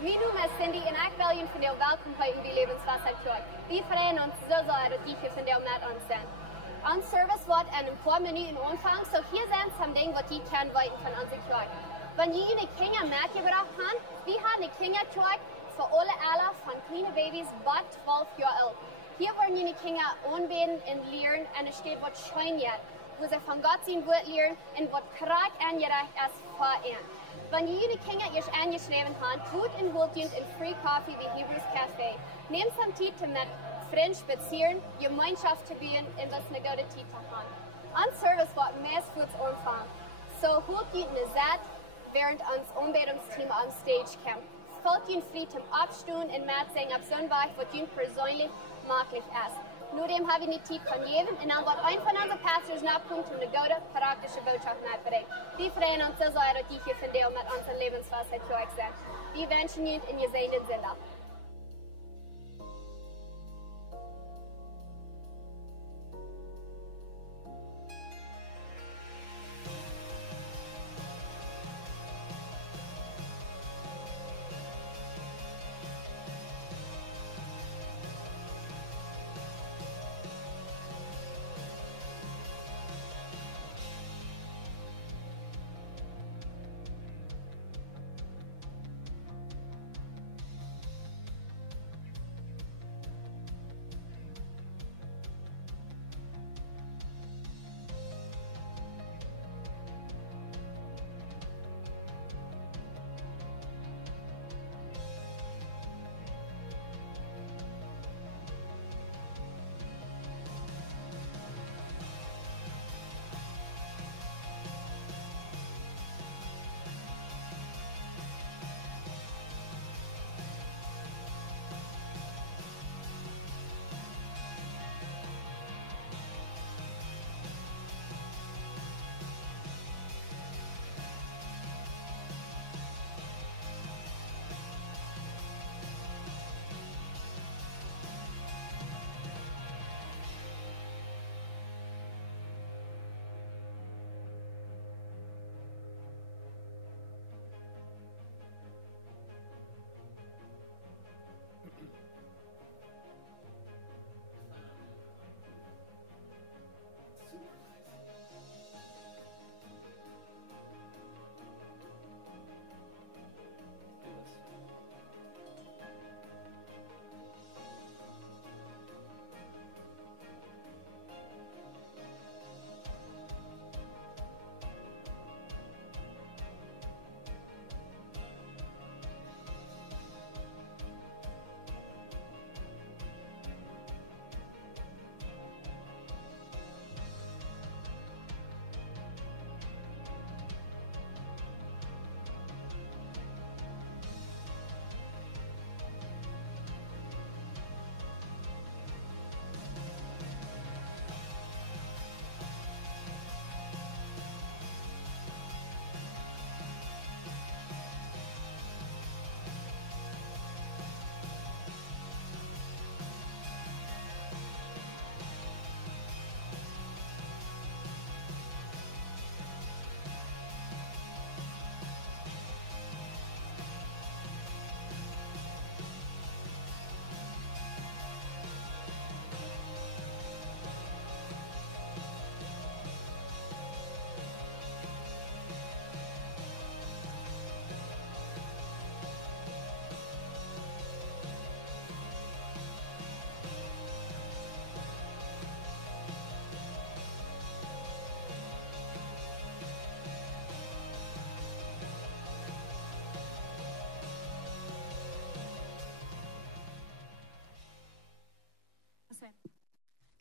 Mijn naam is Cindy en ik wil jullie van jou welkom heten bij Lebenswasser. We freuen uns so sehr, dass die hier von dir mit uns sind. Ons service wordt in een paar minuten aanvangen, so hier zijn some dingen wat die kan weten van onze kerk. Wanneer jullie Kinder mitgebracht haben, wir haben eine Kinderkerk für alle Alter von kleinen Babys bis 12 Jahre alt. Hier werden die Kinder anbeten und lernen, und es steht, was schön wird, wo sie von Gott sein Wort lernen und was Kraft angereicht ist für ihn. Wenn die Kinder erst angeschrieben haben, tut und holt ihnen in Free Coffee wie Hebrews Café. Nehmt some Zeit mit Freunden spazieren, Gemeinschaft zu bilden und was eine gute Zeit zu haben. An Service wird meist kurz anfangen. So holt ihnen eine Set, während uns Anbetungsteam am Stage kommt. Folgt ihnen frei zum Abstehen und mitsingen auf Sonntag, was ihnen persönlich möglich ist. Nur dem habe ich eine Zeit von jedem und dann wird ein von unseren Pastors nachkommen, um eine gute, praktische Botschaft mitzubringen. Wir freuen uns so sehr, dass die hier von dir mit unserem Lebenswasser gehört sind. Wir wünschen Ihnen einen gesegneten Sonntag.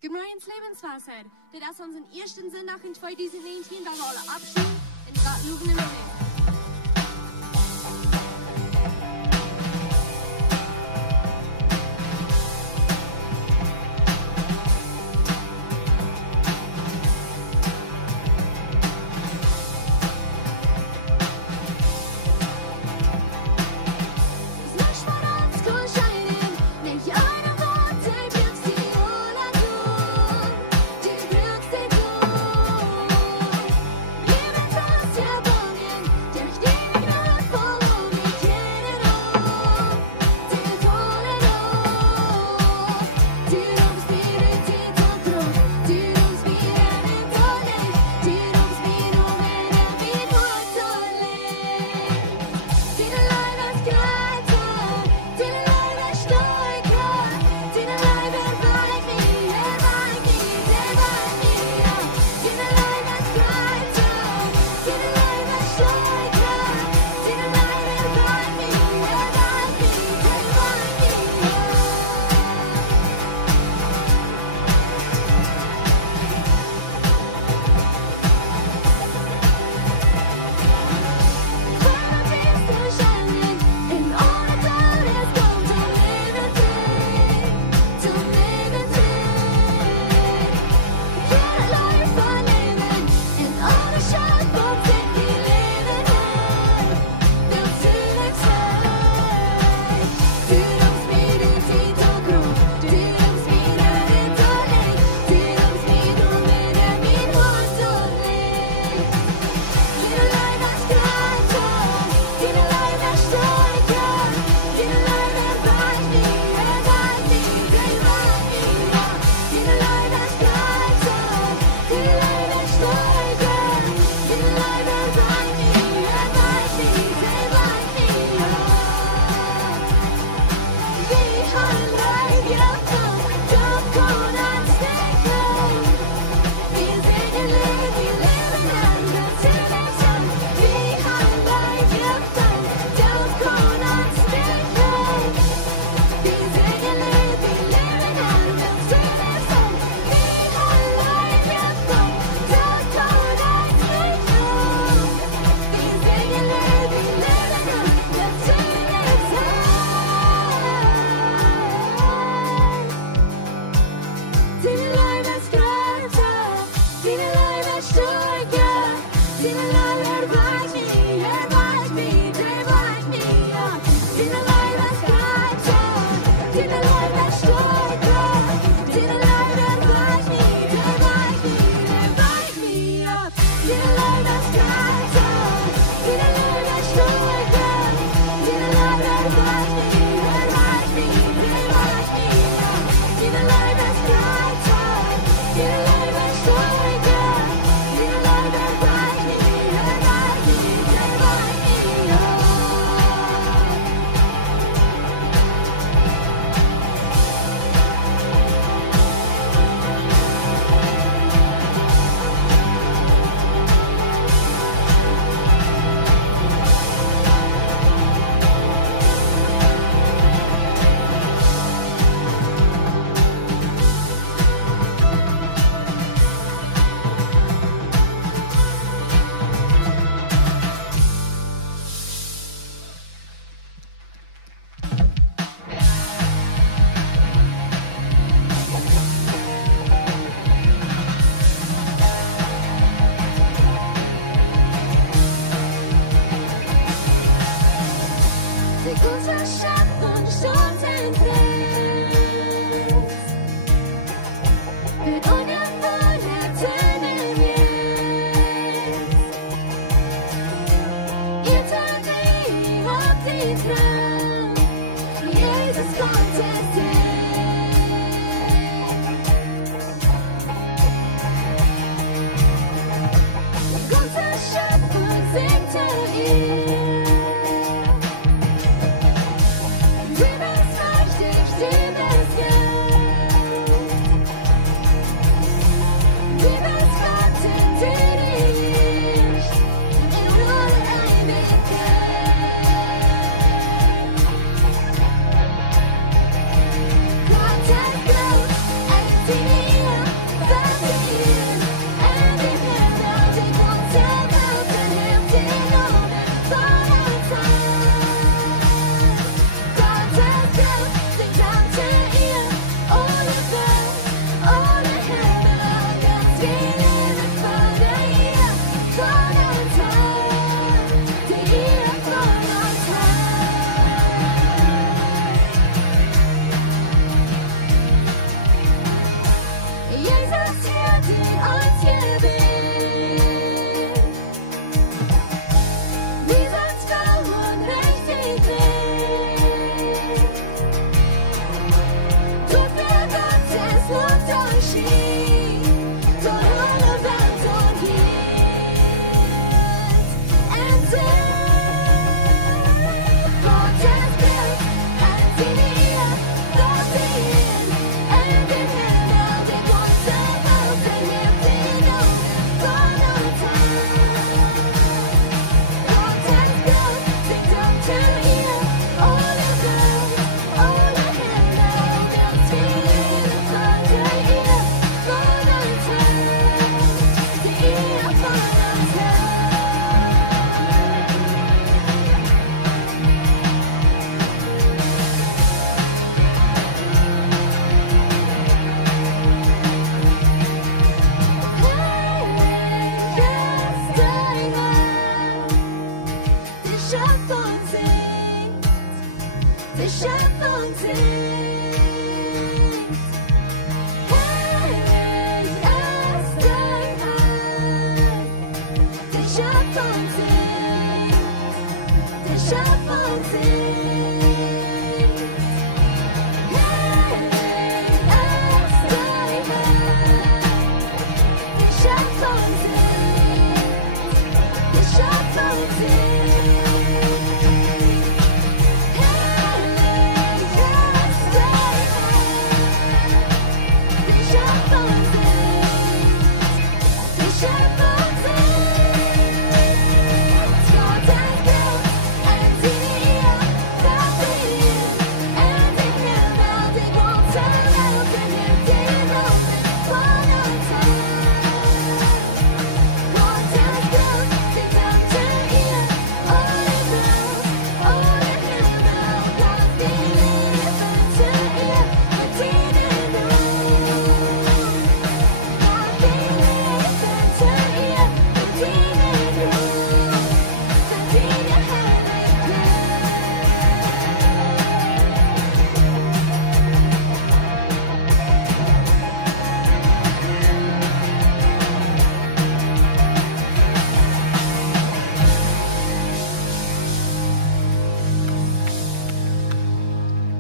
Gemeins Lebenswasser, das ist unseren ersten Sonntag in 2019, da wir alle abstimmen und gerade suchen im Leben. Lebenswasser,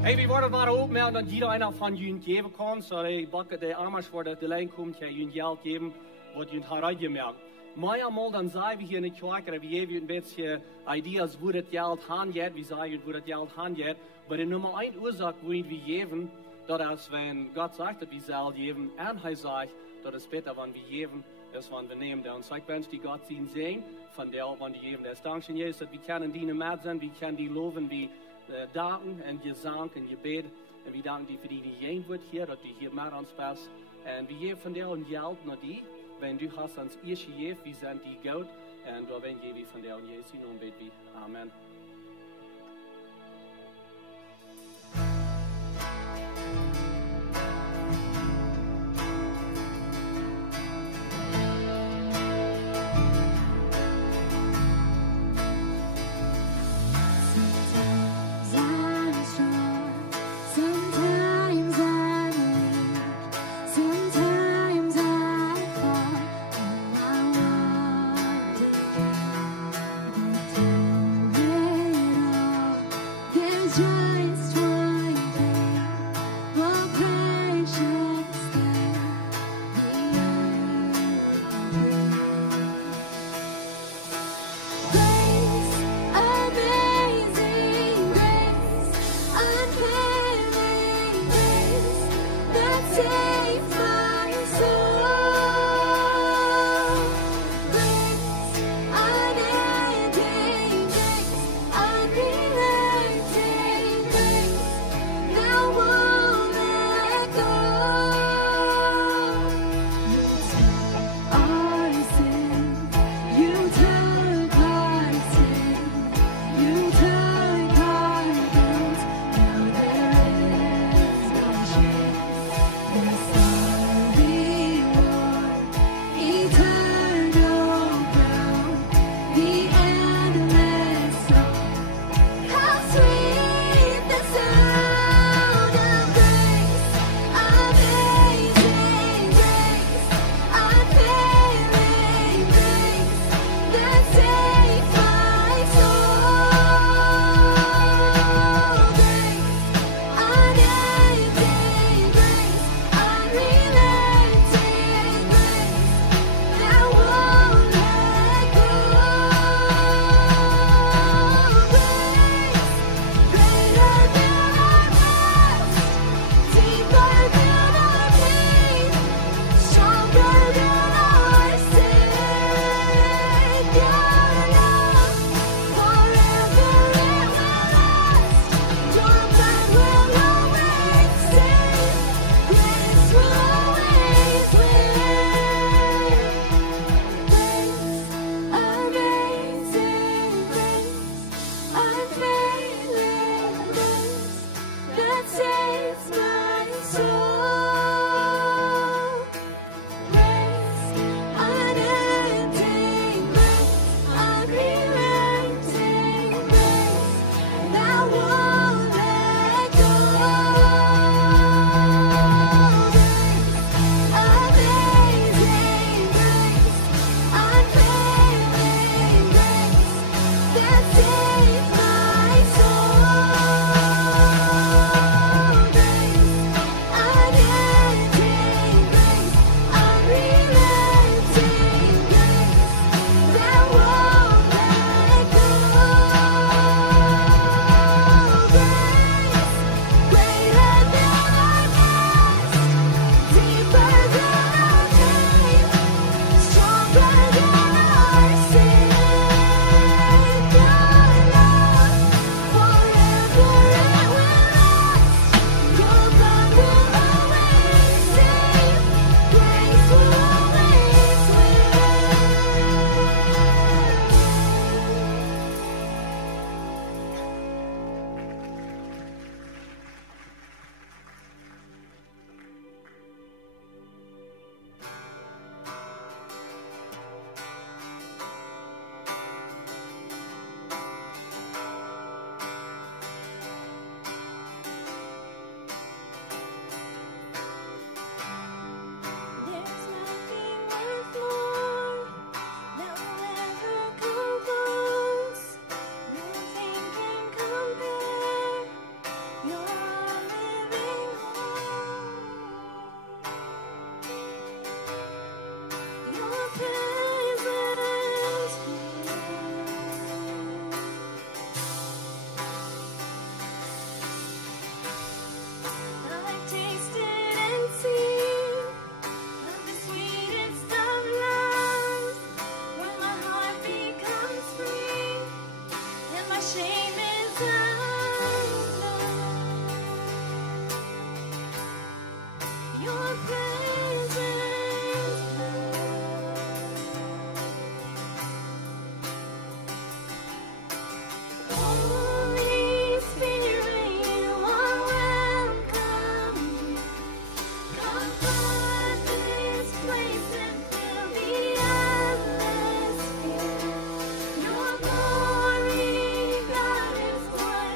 Hey, wie worden maar open en dat iedereen van jullie geven kan, zodat ik bakken de armers voor de lijn komt, ja jullie geld geven, wat jullie hieruit gemerkt. Maar eenmaal dan zijn we hier in de kerk, en we hebben een beetje ideeën hoe dat geld handelt, wie zeggen hoe dat geld handelt, maar de nummer 1 oorzaak waarin we geven, dat is wenn Gott sagt, dat we zelf geven, en hij zegt, dat is beter, wanneer we geven, is wanneer we nemen. Und ich wünsche die Gott sehen, von der, wanneer we geven, das danken Jesus, dat we kunnen dienen met zijn, we kunnen die loven, wie danken en gezang en gebed. En we danken die voor die geen wordt hier, dat die hier met ons past. En we geven van der een geld naar die. Wenn du hast ans eerste gegeven, we zijn die goud. En daar ben je van der en Jezus noem weet wie. Amen. just one day, more precious than the grace, amazing grace, unfailing grace that saved my soul. Grace, unending grace, unrelenting grace, now won't let go. Our sin, you took our sin, you took our guilt. Now there is no shame. There's our reward, eternal crown, the endless song. How sweet the sound of grace, amazing grace, unfailing grace that saved my soul. Grace, unending grace, unrelenting grace that won't let go. Grace, greater than our past, deeper than our pain, stronger than our sin. Your love forever it will last. Your plan will always stay. Grace will always win. Grace, amazing grace, unfailing grace that saves my soul. Grace, unending grace, unrelenting grace that won't let go. Grace, amazing grace, unfailing grace that saved my soul. Grace, unending grace, unrelenting grace that won't let go. Grace, greater than our past, deeper than our pain, stronger than our sin. Your love forever it will last. Your love will always save. Grace will always win. There's nothing worth more that will ever come close. Nothing can compare. You're our living hope. Your presence I've tasted and seen of the sweetest of loves, when my heart becomes free and my shame is undone. Your presence, Holy Spirit, you are welcome here. Come flood this place and fill the atmosphere. Your glory, God, is what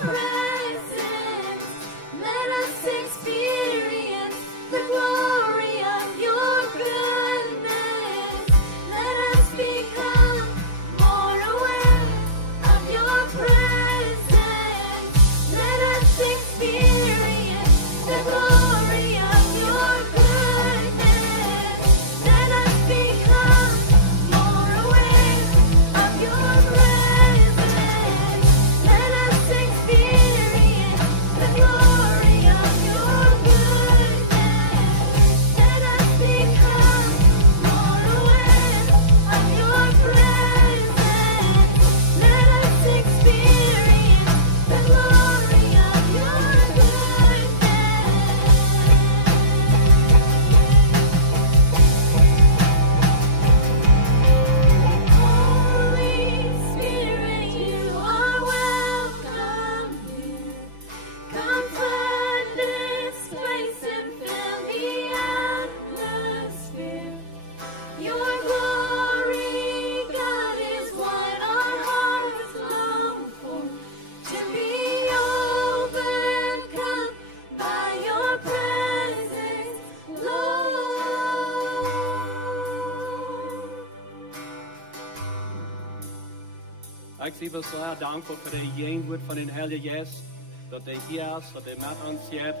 presence. Let us experience the glory of your goodness. Let us become more aware of your presence. Let us experience the glory of your goodness. Let us become more aware of your presence. Let us experience the glory of your goodness. Let us become more aware of your presence. Let us experience the glory of your goodness. Holy Spirit, you are welcome here. Come flood this place and fill the atmosphere. Your glory, God, is what our hearts long for. To be overcome by your presence, Lord. Ik zie we zo dankbaar voor de jeenwoord van de Heilige Geest, dat hij hier is, dat hij met ons is.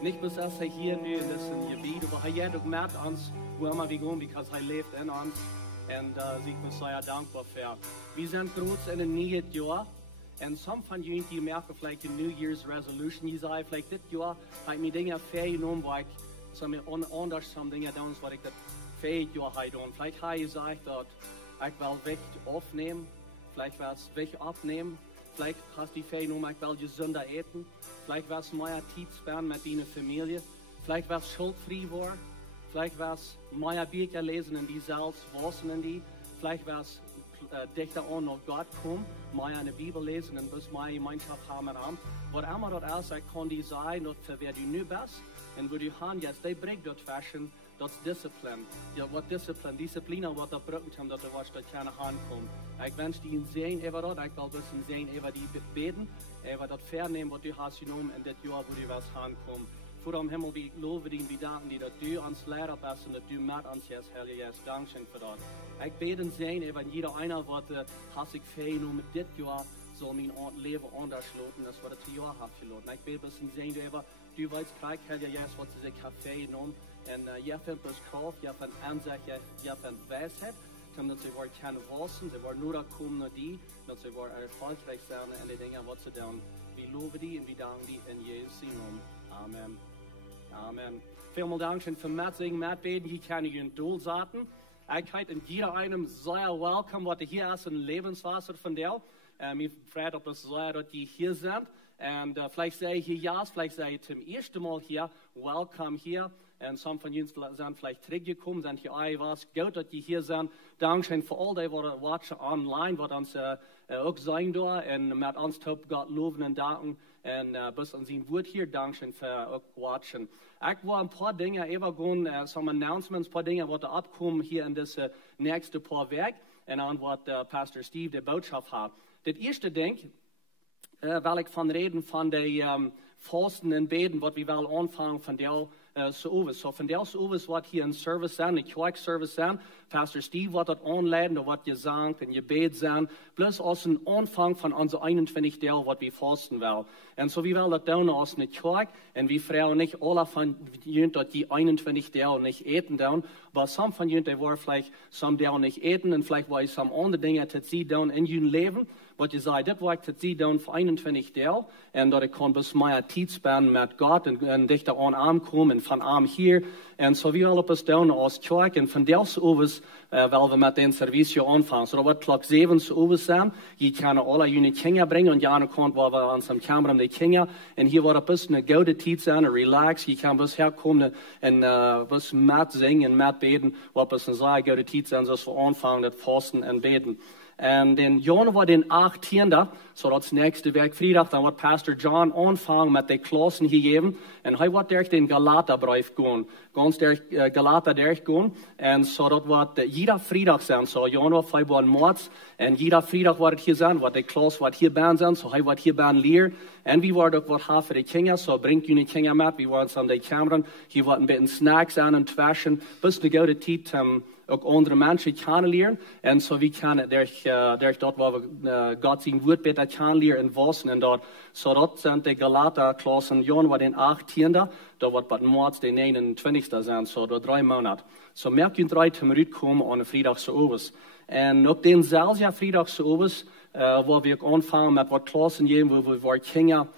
Niet bloß, dass er hier nu in diesem Gebiet, aber er ist auch mit uns, wo immer wir gehen, because er lebt in uns. Und ich bin so dankbar für. Wir sind groß in ein neues Jahr. Und some von Ihnen, die merken vielleicht die New Year's Resolution, die sagen, vielleicht das Jahr habe ich mir Dinge vorgenommen, wo ich so mir anders some Dinge tun, was ich das fähig Jahr habe tun. Vielleicht habe ich gesagt, dass ich will Gewicht aufnehmen, vielleicht will ich Gewicht abnehmen, vielleicht hast du die vorgenommen, ich will gesünder essen, vielleicht will ich mehr Zeit sparen mit deiner Familie, vielleicht will ich schuldfrei werden, vielleicht will ich mehr Bücher lesen in die selbst, waschen in die, vielleicht will ich dichter an nach Gott kommen, mehr eine Bibel lesen und bis mehr Gemeinschaft haben mit ihm. Was immer dort ist, ich kann die sein, dass für wer du nu bist, und wo du haben jetzt, die bringt dort fashion, das Disziplin. Ja, was Disziplin, was da brücken kann, dass du was dort keine Hand kommt. Ich wünsche dir sehen, über dort, ich will ein bisschen sehen, über die beten, über das vernehmen, was du hast genommen in das Jahr, wo du was handkommen. Vor dem Himmel, wir loben dich, wir danken dir, dass du uns Lehrer bist und dass du mit uns jetzt, Herr Jesus, Dankeschön für das. Ich bete und sehen, über jeder einer, was hast ich vergenommen mit dit Jahr, soll mein Leben anders loten, als was das Jahr hat geloten. Ich bete und sehen, du weißt gleich, Herr Jesus, was sie sich vergenommen. Und je vindt dus kracht, je vindt aanzet, je vindt wijsheid. Omdat ze worden kunnen wassen, ze worden nodig komen naar die, dat ze worden erfolgreich zijn in de dingen wat ze doen. We loven die en we danken die in Jezus' naam. Amen. Amen. Vielen Dank schön für Mitsingen, Mitbeten. Hier kann ich ein Doel zaten. Ich heiße in jeder einem sehr willkommen, was hier ist, ein Lebenswasser von dir. Ich freue mich, ob es sehr, dass die hier sind. Und vielleicht sehe ich hier ja, vielleicht sehe ich zum ersten Mal hier, welcome hier. Und some von Ihnen sind vielleicht zurückgekommen, sind hier, was gut, dass die hier sind. Dankeschön für all die, die watchen online, was uns auch sein da. Und mit uns top Gott loben und danken. Und bis an sein Wort hier, Dankeschön für auch watchen. Ich war ein paar Dinge übergehen, some Announcements, ein paar Dinge, die abkommen hier in das nächste paar Werk. Und an was Pastor Steve die Botschaft hat. Das erste Ding, weil ich von reden von den Fasten und Beten, was wir wollen anfangen von der Service. So von der Service, was hier ein Service sein, ein Kirch-Service sein, Pastor Steve wird dort anleiten, da wird gesagt und gebet sein, bloß aus dem Anfang von unser 21 Jahr, was wir fasten wollen. Und so wir wollen das tun aus der Kirche, und wir fragen nicht alle von ihnen, dass die 21 Jahre nicht eten tun, aber some von ihnen, die wollen vielleicht some Jahre nicht eten, und vielleicht wollen some andere Dinge, die sie tun in ihrem Leben. Wat je zei, dat werkt het sie doen voor 21 jaar. En dat ik kon bis meer tijd sparen met God en dichter aan aankomen en van aan hier. En zo wie wel op ons doen als kerk. En van deze overs willen we met den service aanvangen. Zo dat wordt klok 7 overs zijn. Je kan alle jullie kinderen brengen. En Jana komt waar we aan zijn kamer om de kinderen. En hier wordt het een goede tijd zijn. En relax. Je kan bis herkomen en bis met zingen en met beten. Wat bis een zeer goede tijd zijn. Zoals we aanvangen dat fasten en beten. En den januari den 18, så dat nächste week vrijdag, dan wordt Pastor John aanvangen met de klassen gegeven. En hij wordt durch den Galaterbrief gaan. Ganz durch Galater durchgaan. En zo dat wordt jeder vrijdag zijn. Zo januari, februari, maart. En jeder vrijdag wordt het hier zijn. Wat de klas wordt hier bij zijn. Zo hij wordt hier bij leren. En wie wordt ook wat gaan voor de kinderen. Zo brengt jullie kinderen met. Wie wordt aan de kameren. Hier wordt een beetje snacks aan en twaschen. Bis de goede tijd ook andere mensen kennenlernen. En zo wie kunnen durch dat waar we God zijn woord beter kennenlernen en wassen. En dat, zo dat zijn de Galater-klassen januari den 18. Dat wordt bij maart den 29. zijn. Zo dat 3 maanden. Zo merk je 3 te uitkomen aan de vrijdagse overs. En ook denzelfde vrijdagse overs, waar we ook aanvangen met wat klassen geven, waar we voor kinderen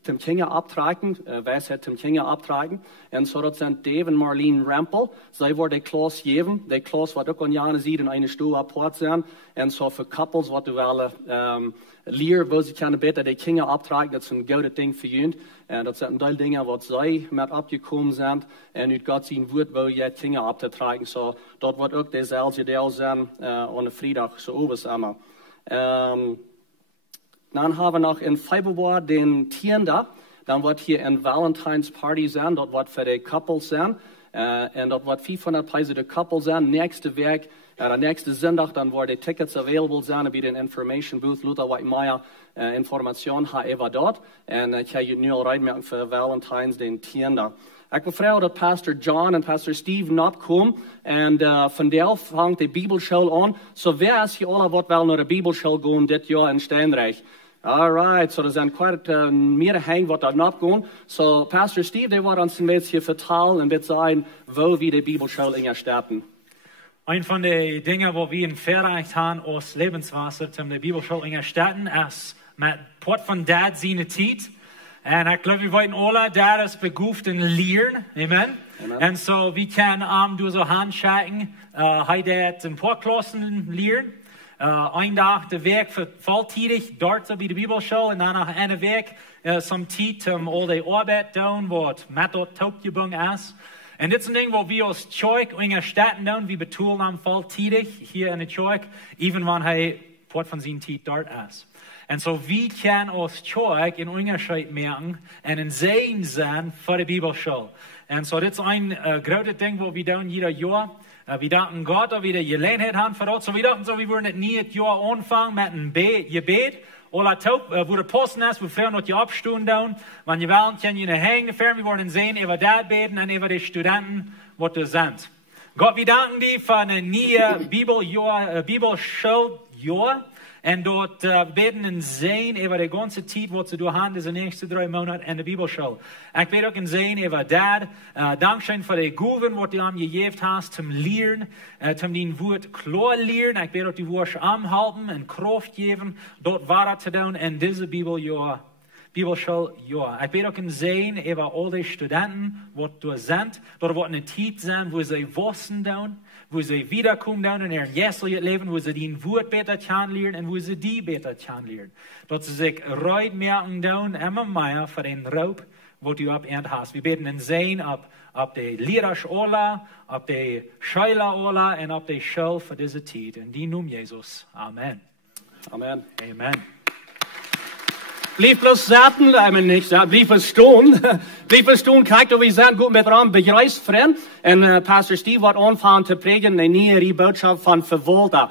Tim Kinger abtragen, wijsheid Tim Kinger abtragen. En zo dat zijn Dave en Marlene Rampel. Zij worden de klas geven. De klas wat ook aan jaren ziet in een stoel apart zijn. En zo voor couples wat we willen leren, waar ze kunnen beter de Kinger abtragen. Dat is een goede ding voor jullie. En dat zijn een deel dingen wat zij met opgekomen zijn. En uit God zijn woord wil je het Kinger ab te tragen. Zo dat wordt ook dezelfde deel zijn aan de vrijdag zo oversamen. Dan hebben we nog in februari den 10. Dan wordt hier een Valentine's Party zijn. Dat wordt voor de couples zijn. En dat wordt 500 prijzen de couple zijn. Nächste week, nächste zondag, dan worden tickets available zijn bij de information booth. Luther wat meer informatie over dat. En ik ga je nu al rijden voor Valentine's den 10. Ik wil vragen dat Pastor John en Pastor Steve opkomen. En vandaag vangt de Bibelschool aan. Zo wer is je alle wat wel naar de Bibelschool gaan dit jaar in Steenrijk? Alright, so er zijn kwart meer heen wat daar opgaan. So Pastor Steve, die wordt ons een beetje vertellen en beetje zeggen, wo we de Bibelschool in starten. Een van de dingen waar we in verreicht hebben als Lebenswasser om de Bibelschool in starten, is met Port van Dad zijn tijd. En ik geloof, we weten alle, dat is behoefte in leren. Amen. En zo, we kunnen door zo'n handschijken, hij dat in Portklassen leren. Een dag de week voltijdig dort bij de Bibelschool en dan nog een week some tijd om al de arbeid te doen wat met dat toepgebung is. En dit is een ding wat we als kerk in de stad doen. We betoelen hem voltijdig hier in de kerk, even wanneer hij port van zijn tijd dort is. En zo we kunnen als kerk in onderscheid merken en een zegen zijn voor de Bibelschool. En zo dit is een grote ding wat we doen ieder jaar. We danken God dat we de gelegenheid hebben voor dat. So we dachten, we willen het niet het jaar aanvangen met een gebed. Alla top, wo de posten is, we veel wat je opstoen doen. Want je wel kan je heen ver, we worden zien over dat beden en over de studenten wat er zijn. God, we danken die voor een nieuwe Bibelschooljaar. En dat beden en zien over de ganze tijd wat ze doen deze nächste 3 maanden in de Bibelschool. Ik weet ook een zien over dat. Dankzij voor de goeden wat je aan je gegeven hebt om leren, om die woord klaar leren. Ik weet ook die woord aanhouden en kracht geven, dat waar te doen in deze Bibelschooljaar. Ik weet ook een zien over al die studenten wat er zijn. Dat wordt een tijd zijn waar ze wassen doen. Wo ze wiederkomen doen in hun geestelijk leven, wo ze die woord beter gaan leren en wo ze die beter gaan leren. Dat ze zich ruid merken doen, immer meer voor den roep wat u op eind hast. We beten en zijn op de leerdersola, op de schuilerola en op de school voor deze tijd. In die noem Jezus. Amen. Amen. Amen. Blijf bloß zaten, nicht, blijf stoen, kijk of we zijn goed met raam begeist, vriend. En Pastor Steve wordt aanvangen te predigen een nieuwe boodschap van Vewaulta.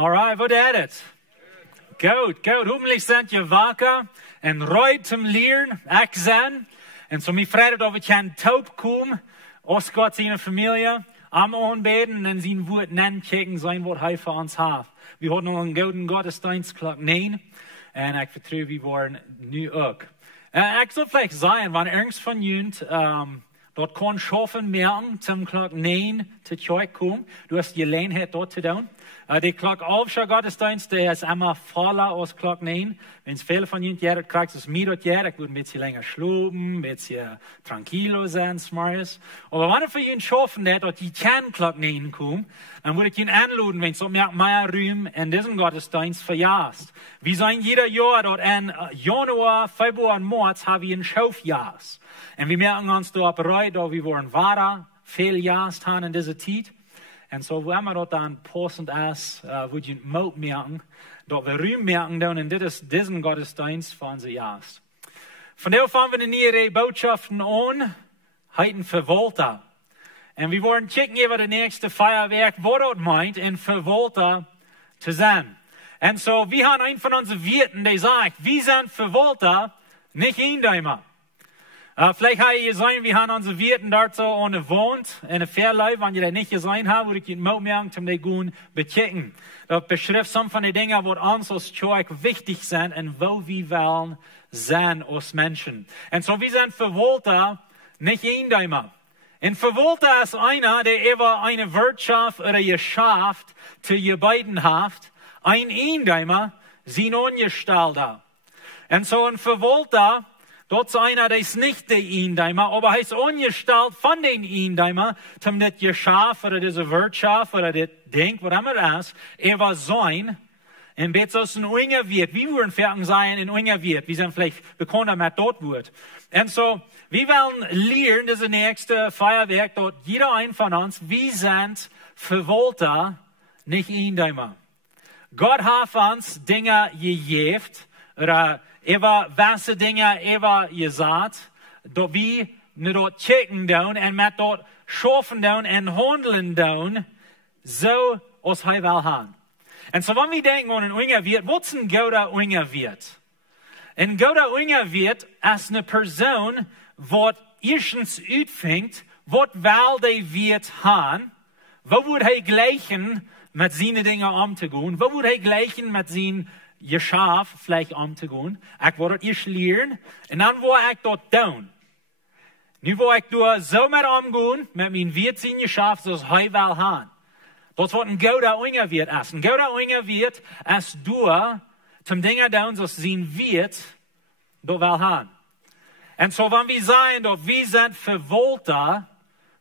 Alright, wat is het? Goed. Hoffentlich sind je wakker en ruid zum leren, ik zijn. En zo mij vreugde dat we gaan taub komen, als God zijn familie, am aanbeden en zijn woord nennen, kijken zijn wat hij voor ons heeft. We hadden nog een gouden gottesdienst klok 9 en ik vertrouw we worden nu ook. Ik zou vielleicht zeggen, wanneer ergens van jullie dat kan schaffen merken, zum klok 9 te kerk komen, du hast die gelegenheid dort te doen. Die Klok Aufschau-Gottesdienst, der ist immer voller als Klok 9. Wenn es viele von Ihnen jährt, kriegt es mir dort jährt. Ich würde ein bisschen länger schluben, ein bisschen tranquilo sein, smartes. Aber wenn ich für Ihnen schaffen, dass die kein Klok 9 kommen, dann würde ich Ihnen anladen, wenn es so mehr Rühm in diesem Gottesdienst verjahrt. Wir sind jeder Jahr dort in Januar, Februar und März haben wir ein Schaufjahr. Und wir merken uns dort bereit, dass wir wollen weiter viel Jahres haben in dieser Zeit. Und so, wenn wir dort dann passend ist, würde ich Mut merken, dass wir Rühm merken, dann in diesen Gottesdienst für unser Jahr. Von daher fangen wir die Botschaften an, heute für Vewaulta. Und wir wollen checken über das nächste Feuerwerk, was dort meint, in Vewaulta zu sein. Und so, wir haben einen von unseren Wirten, der sagt, wir sind Vewaulta, nicht Eindäumer. Vielleicht habt ihr gesehen, wir haben unsere Wirten dort so ohne wohnt, in der Verleih, wenn ihr das nicht gesehen habt, würde ich Ihnen mal merken, um die gut bechecken. Das beschreibt some von den Dingen, die uns als Kirche wichtig sind und wo wir wollen sein als Menschen. Und so, wir sind Vewaulta, nicht Eindäumer. Und Vewaulta ist einer, der über eine Wirtschaft oder Geschäft zu Jebooten hat, ein Eindäumer, sein Ungestalter. Und so ein Vewaulta, dort ist einer, der ist nicht der Eindäumer, aber er ist ungestalt von den Eindäumer, zum das Geschäft oder diese Wirtschaft oder das Ding, was immer das ist, war sein, und jetzt aus ein Unger wird. Wir würden fertig sein in Unger wird. Wir sind vielleicht bekannt, mit dort wird. Und so, wir wollen lernen, das nächste Feuerwerk, dort jeder ein von uns, wir sind Vewaulta, nicht Eindäumer. Gott hat uns Dinge gegeben, oder was Dinge gesagt, dass wir nicht dort checken und mit dort schaffen und handeln, so als er will haben. Und so, wenn wir denken an ein Unger wird, was ist ein guter Unger wird? Ein guter Unger wird ist eine Person, die erstens utfängt, was will der wird haben, wo würde er gleichen mit seinen Dingen umzugehen, wo würde er gleichen mit seinen Geschäft vielleicht umzugehen. Ich wollte erst lernen und dann wollte ich dort tun. Nu wollte ich dort so mit umgehen, mit meinem Wirt sein Geschäft, so als er will haben. Das wird ein guter Unger wird ist. Ein guter Unger wird ist du zum Dinge tun, so sein Wirt dort will haben. Und so, wenn wir sagen, dort wir sind Vewaulta,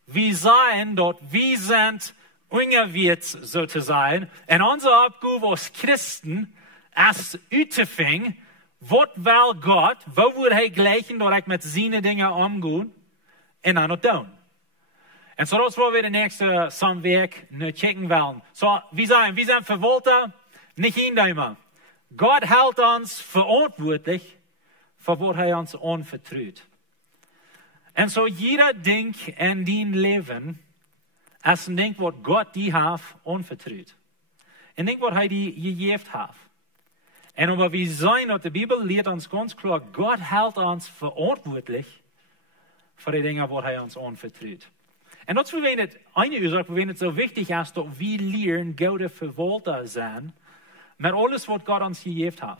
wir sagen dort, wir sind Unger wird sozusagen, und unsere Aufgabe als Christen, als Utefing, was will Gott, wo würde er gleichen, dass ich mit seinen Dingen umgehen, und dann noch tun. Und so, das wollen wir den nächsten Samwerk checken wollen. So, wir sind Vewaulta, nicht Eindäumer. Gott hält uns verantwortlich, für was er uns anvertraut. Und so, jeder Ding in dein Leben, ist ein Ding, was Gott dir hat anvertraut. Ein Ding, was er dir gegeben hat. Und aber wir sehen, dass die Bibel lehrt uns ganz klar, Gott hält uns verantwortlich für die Dinge, die er uns anvertraut. Und das für wen eine Ursache, für wen es so wichtig ist, dass wir lernen, gute Vewaulta sein, mit alles, was Gott uns gegeben hat.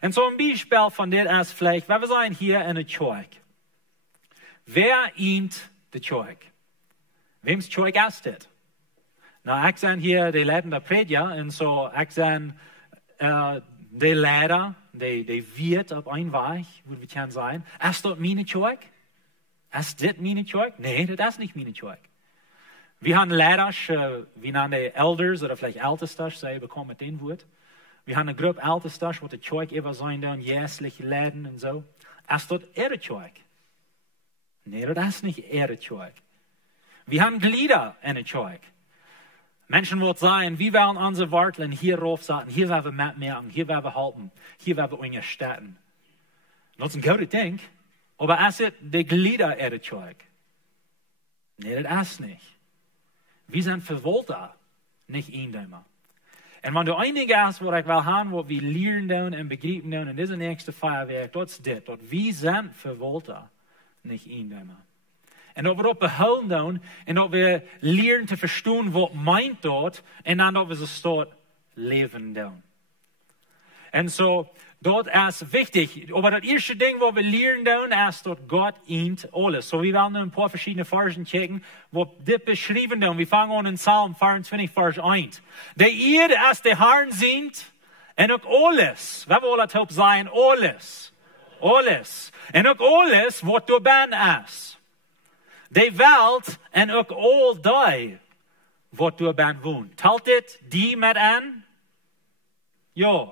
Und so ein Beispiel von dem ist vielleicht, wenn wir sind hier in der Kirche. Wer ehnt die Kirche? Wem's Kirche ist das? Na, ich bin hier der leitende Prediger, und so, ich bin der Lehrer, der wird auf ein Weg, würde ich gerne sein. Ist das meine Kirche? Ist das meine Kirche? Nein, das ist nicht meine Kirche. Wir haben Lehrer, wir nennen die Elders oder vielleicht Älteste, sie bekommen mit dem Wort. Wir haben eine Gruppe Älteste, wo die Kirche immer sein dann, jährliche Läden und so. Ist das ihre Kirche? Nein, das ist nicht ihre Kirche. Wir haben Glieder in der Kirche. Menschen wollen sagen, wir wollen unsere Warteln hier raufsetzen, hier werden wir mitmerken, hier werden wir halten, hier werden wir unterstützen. Das ist ein gutes Ding, aber ist es die Glieder in der Kirche? Nein, das ist nicht. Wir sind Vewaulta, nicht Eindäumer. Und wenn du einige hast, wo ich will haben, wo wir lernen und begreifen in diesem nächsten Feuerwerk, das ist das. Wir sind Vewaulta, nicht Eindäumer. En dat we dat behouden doen. En dat we leren te verstaan wat meint dat. En dan dat we zo staat leven doen. En zo, dort ist wichtig. Aber das erste Ding, wo wir lernen, ist, dass Gott ihnt alles. So, wir werden ein paar verschiedene Versen checken, wo das beschrieben ist. Wir fangen an in Psalm 24, Vers 1. Der Erde ist der Herrn sind, en ook alles. Wat wil het help zijn? Alles. Alles. En ook alles wat door ben is. De wereld en ook al die wat door ben woont. Telt dit die met aan? Ja.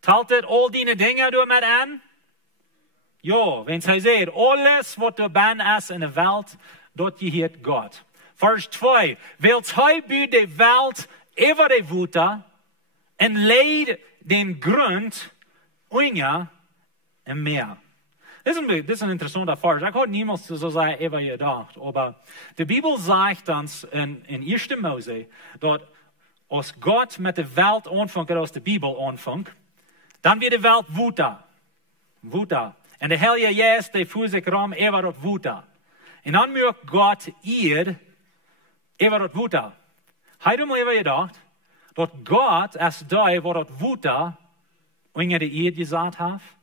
Telt dit al die dingen door met aan? Ja. Wenn hij zegt, alles wat door ben is in de wereld, dat je heet God. Vers 2. Wilt hij bij de wereld over de voeten en leid den grond onder en meer. Dit is een interessante vers. Ik had niemals zo zeggen even gedacht. Maar de Bijbel zegt ons in 1 Mose, dat als God met de wereld aanvangt, als de Bijbel aanvangt, dan wird de wereld woeta. En de Heilige Geest, die voert zich ram over dat woeta. En dan moet God eer over dat woeta. Hij had even gedacht, dat God is daar waar dat woeta onder de eerd gezet heeft.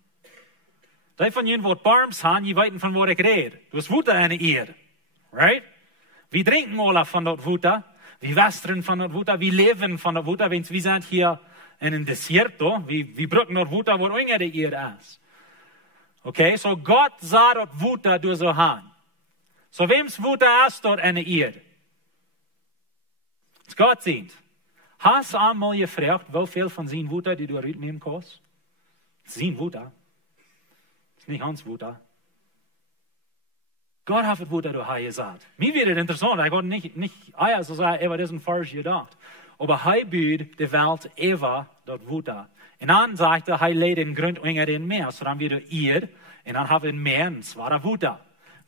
Die van jullie wat barms zijn, je weten van wat ik red. Dus woeta in de eerd. Right? We drinken alle van dat woeta. We westeren van dat woeta. We leven van dat woeta. Want we zijn hier in een deserto. We bruiken dat woeta wat onder de eerd is. Okay, so God sah dat woeta door zo gaan. So wem's woeta is dort in de eerd? Het is God ziend. Hast du einmal gefragt, hoeveel van zijn woeta die du uitnemen kannst? Zijn woeta. Das ist nicht Hans woeta. Gott hat das woeta durch Hai gesagt. Mir wird es interessant, ich habe nicht Eier so sagen, aber das ist ein falsch gedacht. Aber Hai büht die Welt über das woeta. Und dann sagt er, Hai lädt den Grund unter den Meer. So dann wird er ihr, und dann haben wir ein Meer, und zwar das woeta.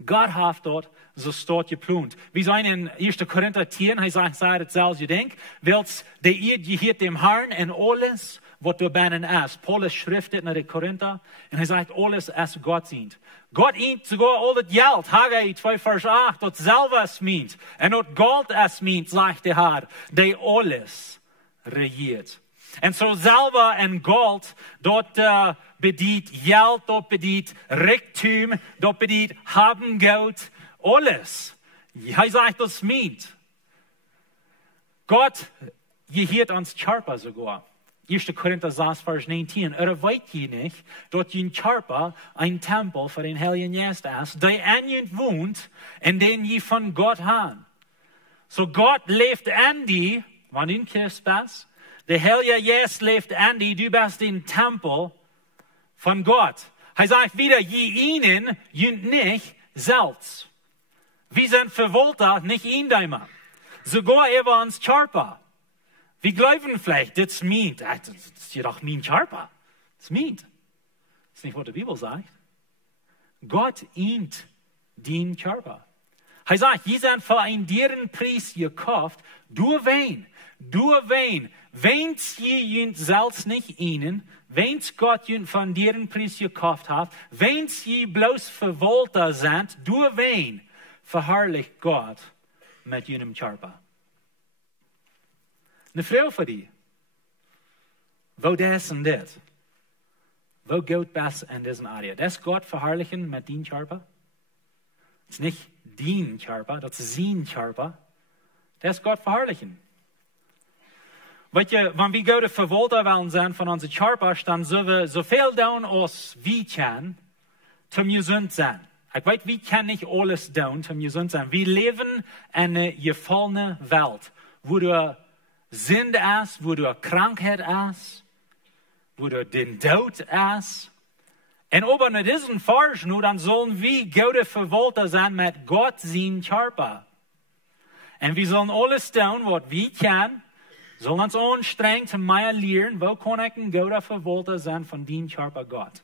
Gott hat dort so stort geplant. Wir sind in 1. Korinther 10, hij sagt hetzelfde, je denkt, wils de eerd je heet dem Herrn en alles wat door binnen is. Paulus schrift dit naar de Korinther en hij zegt, alles is God ziend. God eent sogar al het geld. Haggai 2 vers 8, dat zelf is meent. En dat gold is meent, zegt de Heer, die alles regiert. En zo zelf en gold, dat bedient geld, dat bedient rijkdom, dat bedient haben geld, alles. Hij zegt dat meent. God geheert ons Charpa sogar. 1. Korinther 6, vers 19. Weet je niet dat je Charpa een tempel voor den Heiligen Geest is, die in je woont en den je van God hebt. So God leeft in die, wanneer je Christ bent. De Heilige Geest leeft in die, du bist den Tempel von Gott. Hij zegt wieder, je ihnen, je nicht selbst. Wir sind Vewaulta, nicht Indeimer. Sogar über uns Charpa. Wir glauben vielleicht, das meint, das ist doch mein Charpa. Das meint. Das ist nicht, was die Bibel sagt. Gott ehnt den Charpa. Er sagt, je sind für einen deren Preis gekauft, durch wen? Wenn's je selbst nicht ihnen, wenn's Gott von deren Preis gekauft hat, wenn's je bloß Vewaulta sind, durch wen verherrlicht Gott mit jenem Charpa. Eine Frau für die. Wo das und das? Wo geht das in diesem Area? Das Gott verherrlichen mit den Charpa? Das ist nicht den Charpa, das ist sein Charpa. Das Gott verherrlichen. Weet je, wenn wir gute Vewaulta wollen sein von unserer Charpa, dann sollen wir so viel tun, als wir können, zum gesund sein. Ich weiß, wir können nicht alles tun, zum gesund sein. Wir leben in einer gefallenen Welt, wo du Sünde ist, wo du Krankheit ist, wo du den Tod ist. Und aber mit diesem Vers nur, dann sollen wir gute Vewaulta sein mit Gott sein Charpa. Und wir sollen alles tun, was wir können, sollen uns anstrengen, zu mehr lernen, wo kann ich ein guter Vewaulta sein von dem Charpa Gott.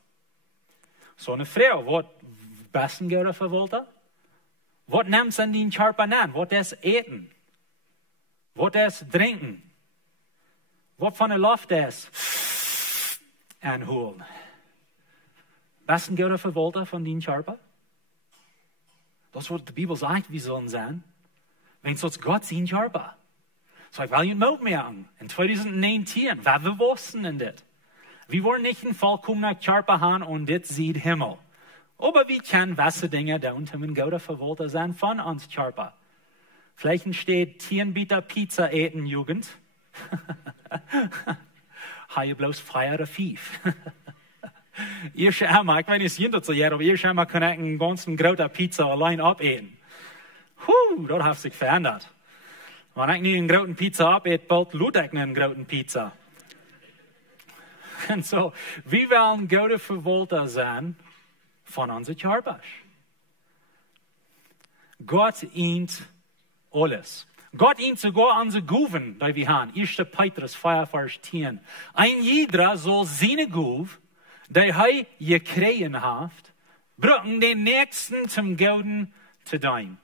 So eine Frau, was bist ein guter Vewaulta? Was nimmst du an den Charpa an? Was ist eten? Was ist trinken? Was von der Luft ist anholen? Bist du ein guter Vewaulta von den Charpa? Das ist, was die Bibel sagt, wir sollen sein. Wenn es Gott sein Charpa. So, ich will je ook merken, in 2019, waar we wussten in dit. Wir wollen nicht ein vollkommener Körper haben und das sieht Himmel. Aber wir können was Dinge da unten in Gott verwolter sein von uns Körper. Vielleicht entsteht 10 Biter Pizza eten, Jugend. Habe ich bloß 4 oder 5. Ihr scheinbar, ich weiß nicht, jeder zu jeder, aber ihr scheinbar könnt einen ganzen großen Pizza allein abeten. Das hat sich verändert. Wenn ich nicht einen großen Pizza abete, bald lute ich einen großen Pizza. Und so, wir wollen gute Verwalter sein von unserem Körper. Gott ihnt alles. Gott ihnt sogar unsere Guven, die wir haben. 1. Petrus 4, Vers 10. Ein jeder soll seine Guv, die er gekriegt hat, bringen den Nächsten zum Guten zu dienen.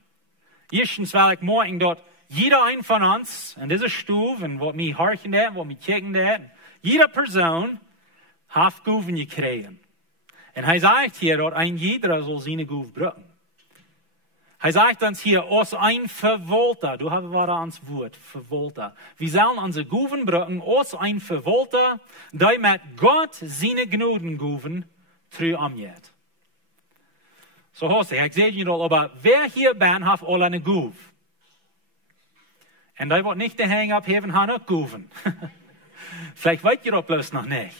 Erstens will ich morgen dort, jeder ein von uns, in dieser Stufe, und was wir horchen da, was wir kicken da, jede Person hat Guven gekriegt. Und er sagt hier dort, ein jeder soll seine Guv bringen. Er sagt uns hier, aus ein Verwalter, du hast was ans Wort, Verwalter. Wir sollen unsere Guven bringen, aus ein Verwalter, der mit Gott seine Gnuden Guven treu amjet. So heißt es, ich sehe nicht, aber wer hier bin, hat alle eine Guv. Und der wird nicht den Hang abheben, hat auch Guven. Vielleicht weiß ihr das bloß noch nicht.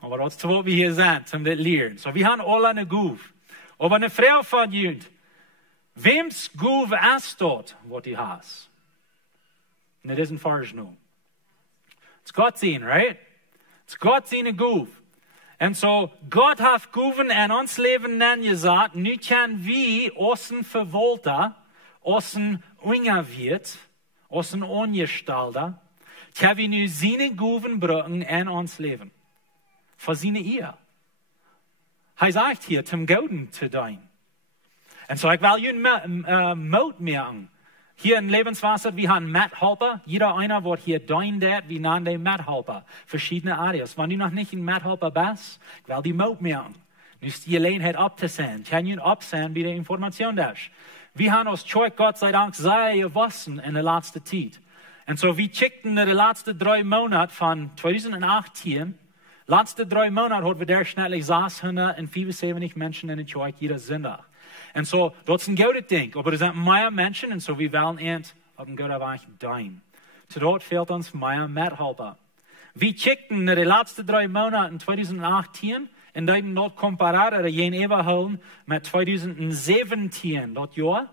Aber das ist was wir hier sind, um das zu lernen. So, wir haben alle eine Guv. Aber eine Frau von Jünd, wems Guv ist dort, was die hast? Und das ist ein Vers nun. Es Gott sehen, right? Es Gott seine Guv. Und so, Gott hat Guven in uns Leben gesagt, nu können wir außen Verwalter, außen Ungerwirt, außen Ungestalter, können wir nu seine Guven bringen in uns Leben. Für seine Ehe. Er sagt hier, zum Guten zu dienen. Und so, ich will Ihnen Mut merken. Hier in Lebenswasser, wir haben Mithelfer. Jeder einer wird hier dienen, wir nennen den Mithelfer. Verschiedene Areas. Wenn du noch nicht ein Mithelfer bist, ich will die Mut merken. Du musst die Gelegenheit abzusehen. Kann ich absehen, wie die Information da ist. Wir haben uns schon, Gott sei Dank, sehr gewachsen in der letzten Zeit. Und so, wir checkten in den letzten 3 Monaten von 2018, letzte 3 Monate haben wir durchschnittlich 675 Menschen in der Kirche jeder Sonntag. Und so, das ist ein gutes Ding. Aber es sind mehr Menschen, und so, wir wollen auf dem guten Weg dienen. So, dort fehlt uns mehr Mithelfer. Wir checkten in den letzten 3 Monaten 2018, in denen dort komparieren, überholen mit 2017, das Jahr.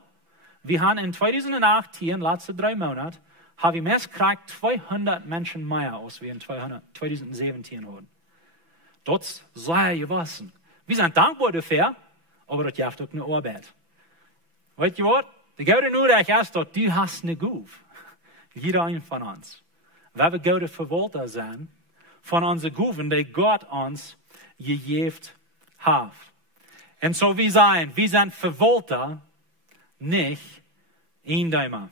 Wir haben in 2018, letzte 3 Monate, haben wir mehr gekriegt 200 Menschen mehr, als wir in 2017 hatten. Das ist sehr gewachsen. Wir sind dankbar dafür, aber das gibt auch eine Arbeit. Weißt du was? Die gute Nachricht ist, dass du hast eine Guv. Jeder ein von uns. Weil wir gute Verwalter sind, von unseren Guven, die Gott uns gegeben hat. Und so wir sind Verwalter, nicht Eindäumer.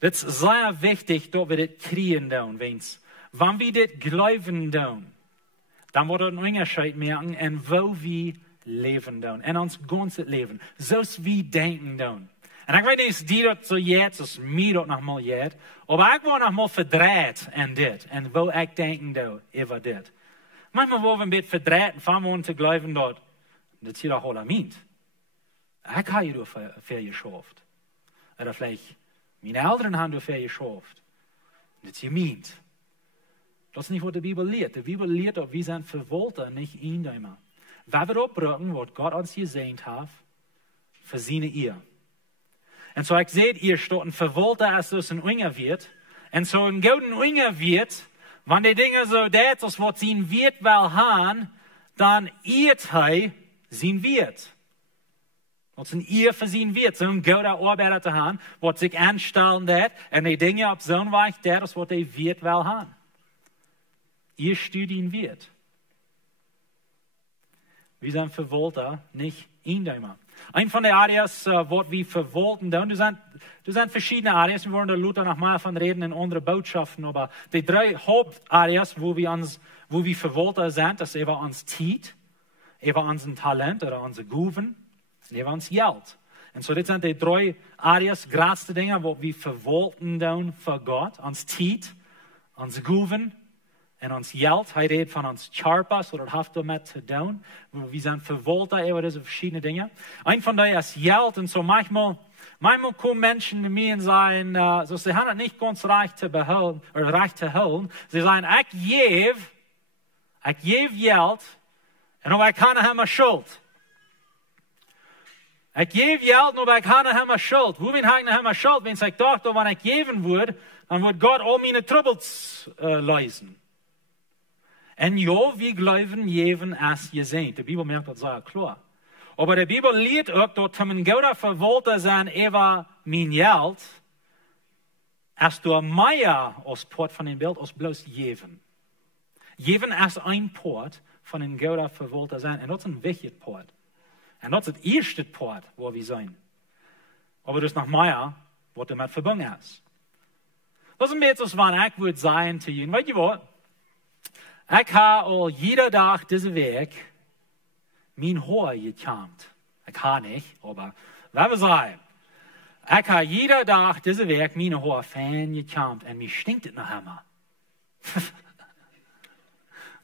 Das ist sehr wichtig, dass wir das kriegen tun, wenn wir das glauben tun, dann wird ein Unterschied merken, in wo wir leben tun, in uns ganzes Leben, so wie denken tun. Und ich weiß nicht, die das so jetzt, dass mir das noch mal jetzt, aber ich war noch mal verdreht in das, und wo ich denken tun, über das. Manchmal wollen wir ein bisschen verdreht, und fangen wir an zu glauben, dass das hier auch alle meint. Ich habe ja dafür geschafft. Oder vielleicht meine Eltern haben dafür geschafft. Das hier meint. Das ist nicht, was die Bibel lehrt. Die Bibel lehrt, dass wir sind Verwalter, nicht Eindäumer. Weil wir abbrücken, was Gott uns gesehen hat, für seine Ehe. Und so, ich sehe, ihr steht ein Verwalter, als es ein Unger wird. Und so ein guten Unger wird, wenn die Dinge so das ist, was sein wird will haben, dann ehrt er sein Wirt. Was ein Ehe für sein Wirt, so ein guter Arbeiter zu haben, was sich anstellen wird, und die Dinge auf so ein Weg, das ist, was der Wirt will haben. Ihr studien wird. Wir sind Verwalter, nicht Eindäumer. Ein von den Areas, wo wir verwalten, du sind verschiedene Areas, wir wollen da Luther noch mal von reden in anderen Botschaften, aber die 3 Hauptareas, wo wir Verwalter sind, das ist eben uns Zeit, eben unser Talent oder unsere Guven, und eben uns Geld. Und so, das sind die 3 Areas, größte Dinge, wo wir verwalten für Gott, uns Zeit, unsere Guven, En ons geld, hij redt van ons charpas, oder heeft damit te doen. We zijn Vewaulta over deze verschillende dingen. Een van die is geld. En so manchmal kommen Menschen zu mir und sagen, so, sie haben es nicht ganz reich zu behalten, oder reich zu holen. Sie sagen, ich gebe Geld, und aber ich kann nicht mehr Schuld. Ich gebe Geld, aber ich kann nicht mehr Schuld. Wo bin ich nicht mehr Schuld? Wenn ich dachte, wenn ich geben würde, dann würde Gott all meine Troubles lösen. Und ja, wir glauben, geben als gesehen. Die Bibel merkt das sehr klar. Aber die Bibel lehrt auch, dass man Gott Vewaulta sein über mein Geld, als du mehr als Port von dem Bild als bloß geben. Geben als ein Port von dem Gott Vewaulta sein. Und das ist ein wichtiger Port. Und das ist das erste Port, wo wir sein. Aber das ist noch mehr, was damit verbunden ist. Das ist ein bisschen, was ich würde sagen zu Ihnen. Weißt du was? Ich habe all jeder Tag diese Weg mein Haar gekämmt. Ich habe nicht, aber was wir sagen. Ich habe jeder Tag diese Weg meine Haar fein gekämmt und mir stinkt es noch immer.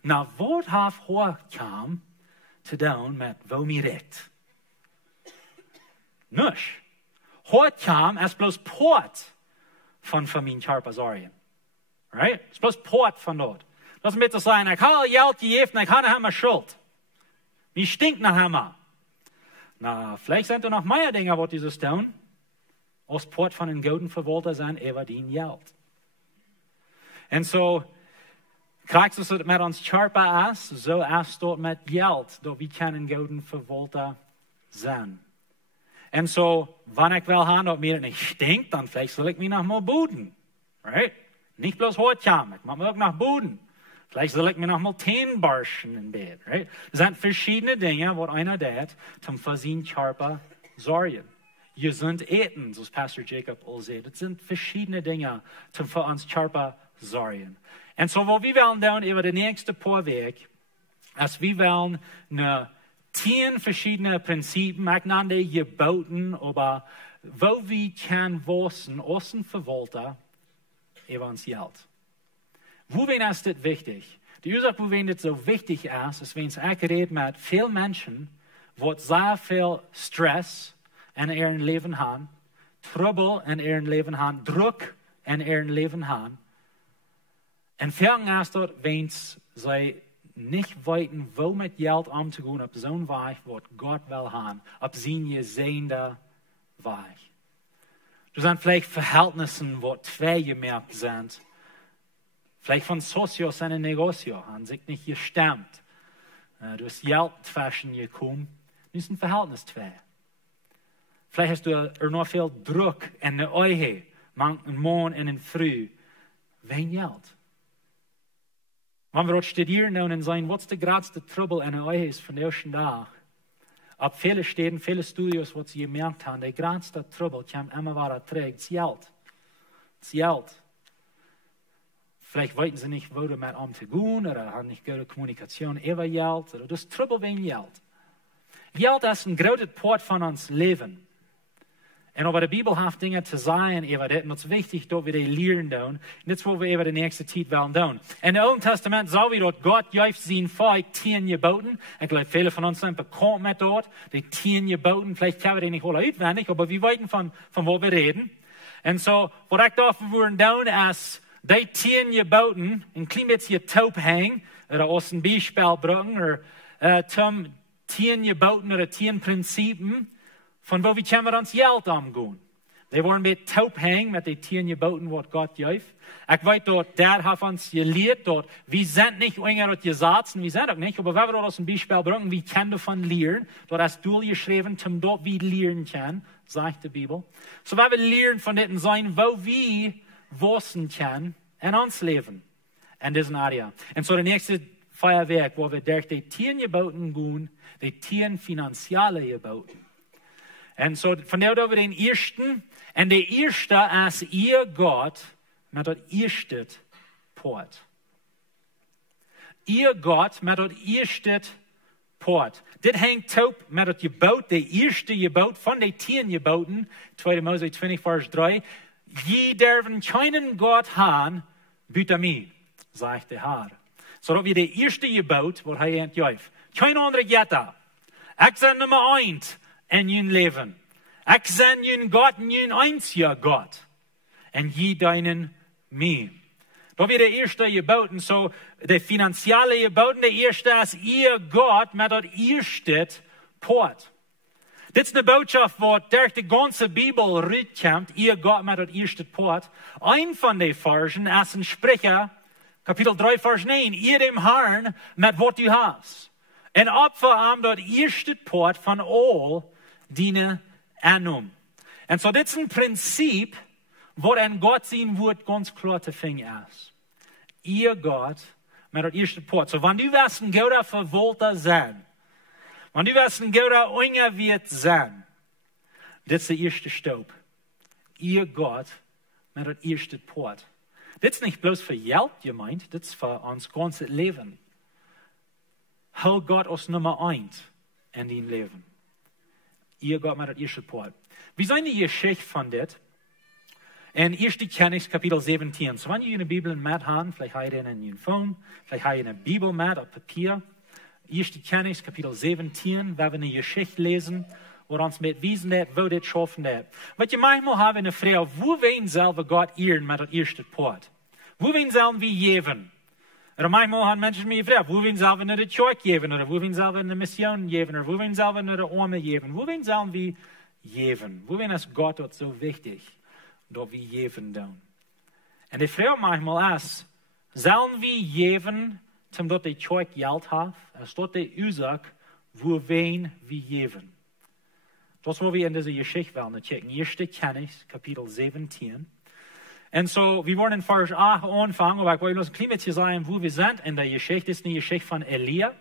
Na, was hat Haarkämm zu tun mit wo mir redt? Nichts. Haarkämm ist bloß Port von meinen Charpasarien. Right? Es ist bloß Port von dort. Das mit zu sagen, ich habe Geld gegeben, ich habe nicht mehr Schuld. Mir stinkt nach immer. Na, vielleicht sind da noch mehr Dinge, was dieses tun, als Port von den Goten Vewaulta sein, über den Geld. Und so, kriegst du es mit uns Charpa aus, so ist dort mit Geld, da wir können Goten Vewaulta sein. Und so, wenn ich will haben, dass mir nicht stinkt, dann vielleicht soll ich mich noch mal buden. Right? Nicht bloß Haarkämm, ich mache mir auch nach Buden. Vielleicht soll ich mir noch mal Teen barschen im Bett. Right? Das sind verschiedene Dinge, was einer tut, zum Versehen Charpa sorgen. Gesund eten, so Pastor Jacob all sagt. Das sind verschiedene Dinge, zum für uns Charpa sorgen. Und so, was wir wollen tun, über den nächsten paar Weg, als wir wollen 10 verschiedene Prinzipien, ich nenne die Jebooten, aber wo wir können wissen, aus dem Vewaulta, über uns Geld. Worin ist das wichtig? Die Ursache, worin das so wichtig ist wenn es redet mit vielen Menschen, die sehr viel Stress in ihrem Leben haben, Trouble in ihrem Leben haben, Druck in ihrem Leben haben. Und vielen ist dort, wenn sie nicht weiten, wo mit Geld umzugehen, auf so einem Weg, was Gott will haben, auf seinen gesehenen Weg. Das sind vielleicht Verhältnisse, die zwei gemerkt sind. Vielleicht von Socios in ein Negozio, haben sich nicht gestemmt. Du hast Geld zwischen gekommen, das ist ein Verhältnis zwei. Vielleicht hast du noch viel Druck in der Augen, manchen Morgen und in Früh, wegen Geld. Wenn wir dort studieren und sagen, was der größte Trouble in der Augen ist von der ersten Tag, ab viele Städten, viele Studios, was sie gemerkt haben, der größte Trouble kommt immer weiter trägt, das Geld. Das Geld. Vielleicht wollten sie nicht, wo damit umzugehen, oder haben nicht gute Kommunikation über Geld, oder das Trouble wegen Geld. Geld ist ein großer Port von uns Leben. Und aber die Bibel hat Dinge zu sagen über das, und es ist wichtig, dass wir die lernen tun. Und das ist, was wir über die nächste Zeit wollen tun. In dem Alten Testament sagen wir dort, Gott gibt sein Volk 10 Jebooten. Ich glaube, viele von uns sind bekannt mit dort, die 10 Jebooten. Vielleicht kennen wir die nicht alle auswendig, aber wir wissen von wo wir reden. Und so, was ich darf, wir wollen tun, ist, die 10 Jebooten, ein klein bisschen taub hängen, oder aus einem Beispiel bringen, oder zum 10 Jebooten oder 10 Prinzipien, von wo wir können uns Geld umgehen. Die wollen mit taub hängen, mit den 10 Jebooten, was Gott gibt. Ich weiß dort, der hat uns gelehrt dort, wir sind nicht irgendwo gesagt, wir sind auch nicht, aber wenn wir dort aus dem Beispiel bringen, wir können davon lernen, dort hast du geschrieben, zum dort wir lernen können, sagt die Bibel. So, wenn wir lernen von dem sein, wo wir wissen können, in uns Leben, in diesem Area. Und so der nächste Feuerwerk, wo wir durch die 10 Jebooten gehen, die 10 finanzielle Jebooten. Und so von der über den ersten, und der erste ist ihr Gott mit dem ersten Port. Ihr Gott mit dem ersten Port. Das hängt taub mit dem Jeboot, der erste Jeboot von den 10 Jeboten, 2. Mose 20, Vers 3. Je dürfen keinen Gott haben, bitte mir, sagt der Herr. So dat we de eerste gebouwd, wat hij entjuif. Geen andere geta. Ik ben nummer 1 in je leven. Ik ben je God en je einzige God. En je deinen mij. Dat we de eerste Jebooten, so de Fienansiele Jebooten, de eerste is ihr God met dat eerste poort. Dit is de boodschap wat durch de ganze Bibel uitkomt, ihr God met dat eerste poort. Een van de versen is in Sprecher, kapitel 3, vers 9. Ihr dem Herrn met wat u hast. En opfer am dat eerste poort van all dienen aanom. En so dit is een principe wat in God zijn woord ganz klar te vinden is. Ihr God met dat eerste poort. So wanneer u was een goede Vewaulta zijn, wanneer u was een goede ongewiet zijn, dit is de eerste stap. Ihr God met dat eerste poort. Dit is niet bloos voor geld gemeint, dit is voor ons ganze leven. Hou God als nummer 1 in die leven. Ihr God met dat eerste poort. Wie zijn die Geschichte van dit? In 1. Könige kapitel 17. So wanneer je een Bibel met hebt, vielleicht heb je in je phone, vielleicht heb je een Bibel met op papier. 1. Könige kapitel 17, waar we een Geschichte lezen, waar ons met wijzen dat, wo dit schaffen dat. Wat je manchmal hebben in de vraag, wo wen zelf God eeren met dat eerste poort? Wo wen zelf wie geven? Er manchmal hebben mensen mij gevraagd, wo wen zelf naar de kerk geven, of wo wen zelf naar de mission geven, of wo wen zelf naar de armen geven, wo wen zelf wie geven? Wo wen is God dat zo wichtig? Dat we geven doen. En de vraag manchmal is, zullen we geven, omdat de kerk geld heeft? Is dat de oorzaak, voor wen we geven? Dat is wat we in deze Geschichte willen checken. 1. Könige, kapitel 17. En so, we worden in vers 8 aanvangen, maar ik wil ons een klein beetje zeggen, wo we zijn in de Geschichte. Dit is een Geschichte van Elia.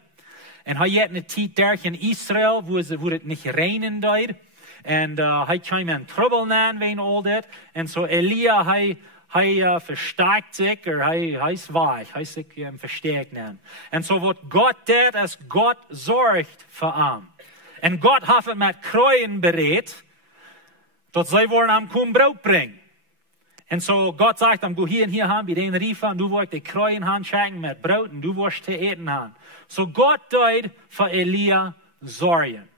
En hij had een tijd daar in Israël, wo het niet regnen deed. En hij kwam in trouble na wegen al dat. En so Elia, hij versterkt zich, hij is weich, hij is zich versterkt na. En so wat God deed, is God zorgt voor hem. En God heeft het met kruien bereid, dat zij worden hem komen brood brengen. En so God zegt hem, go hier en hier gaan, bij den riefen, en du wordt de kruien gaan schenken met brood, en du wordt te eten gaan. So God deed voor Elia zorgen.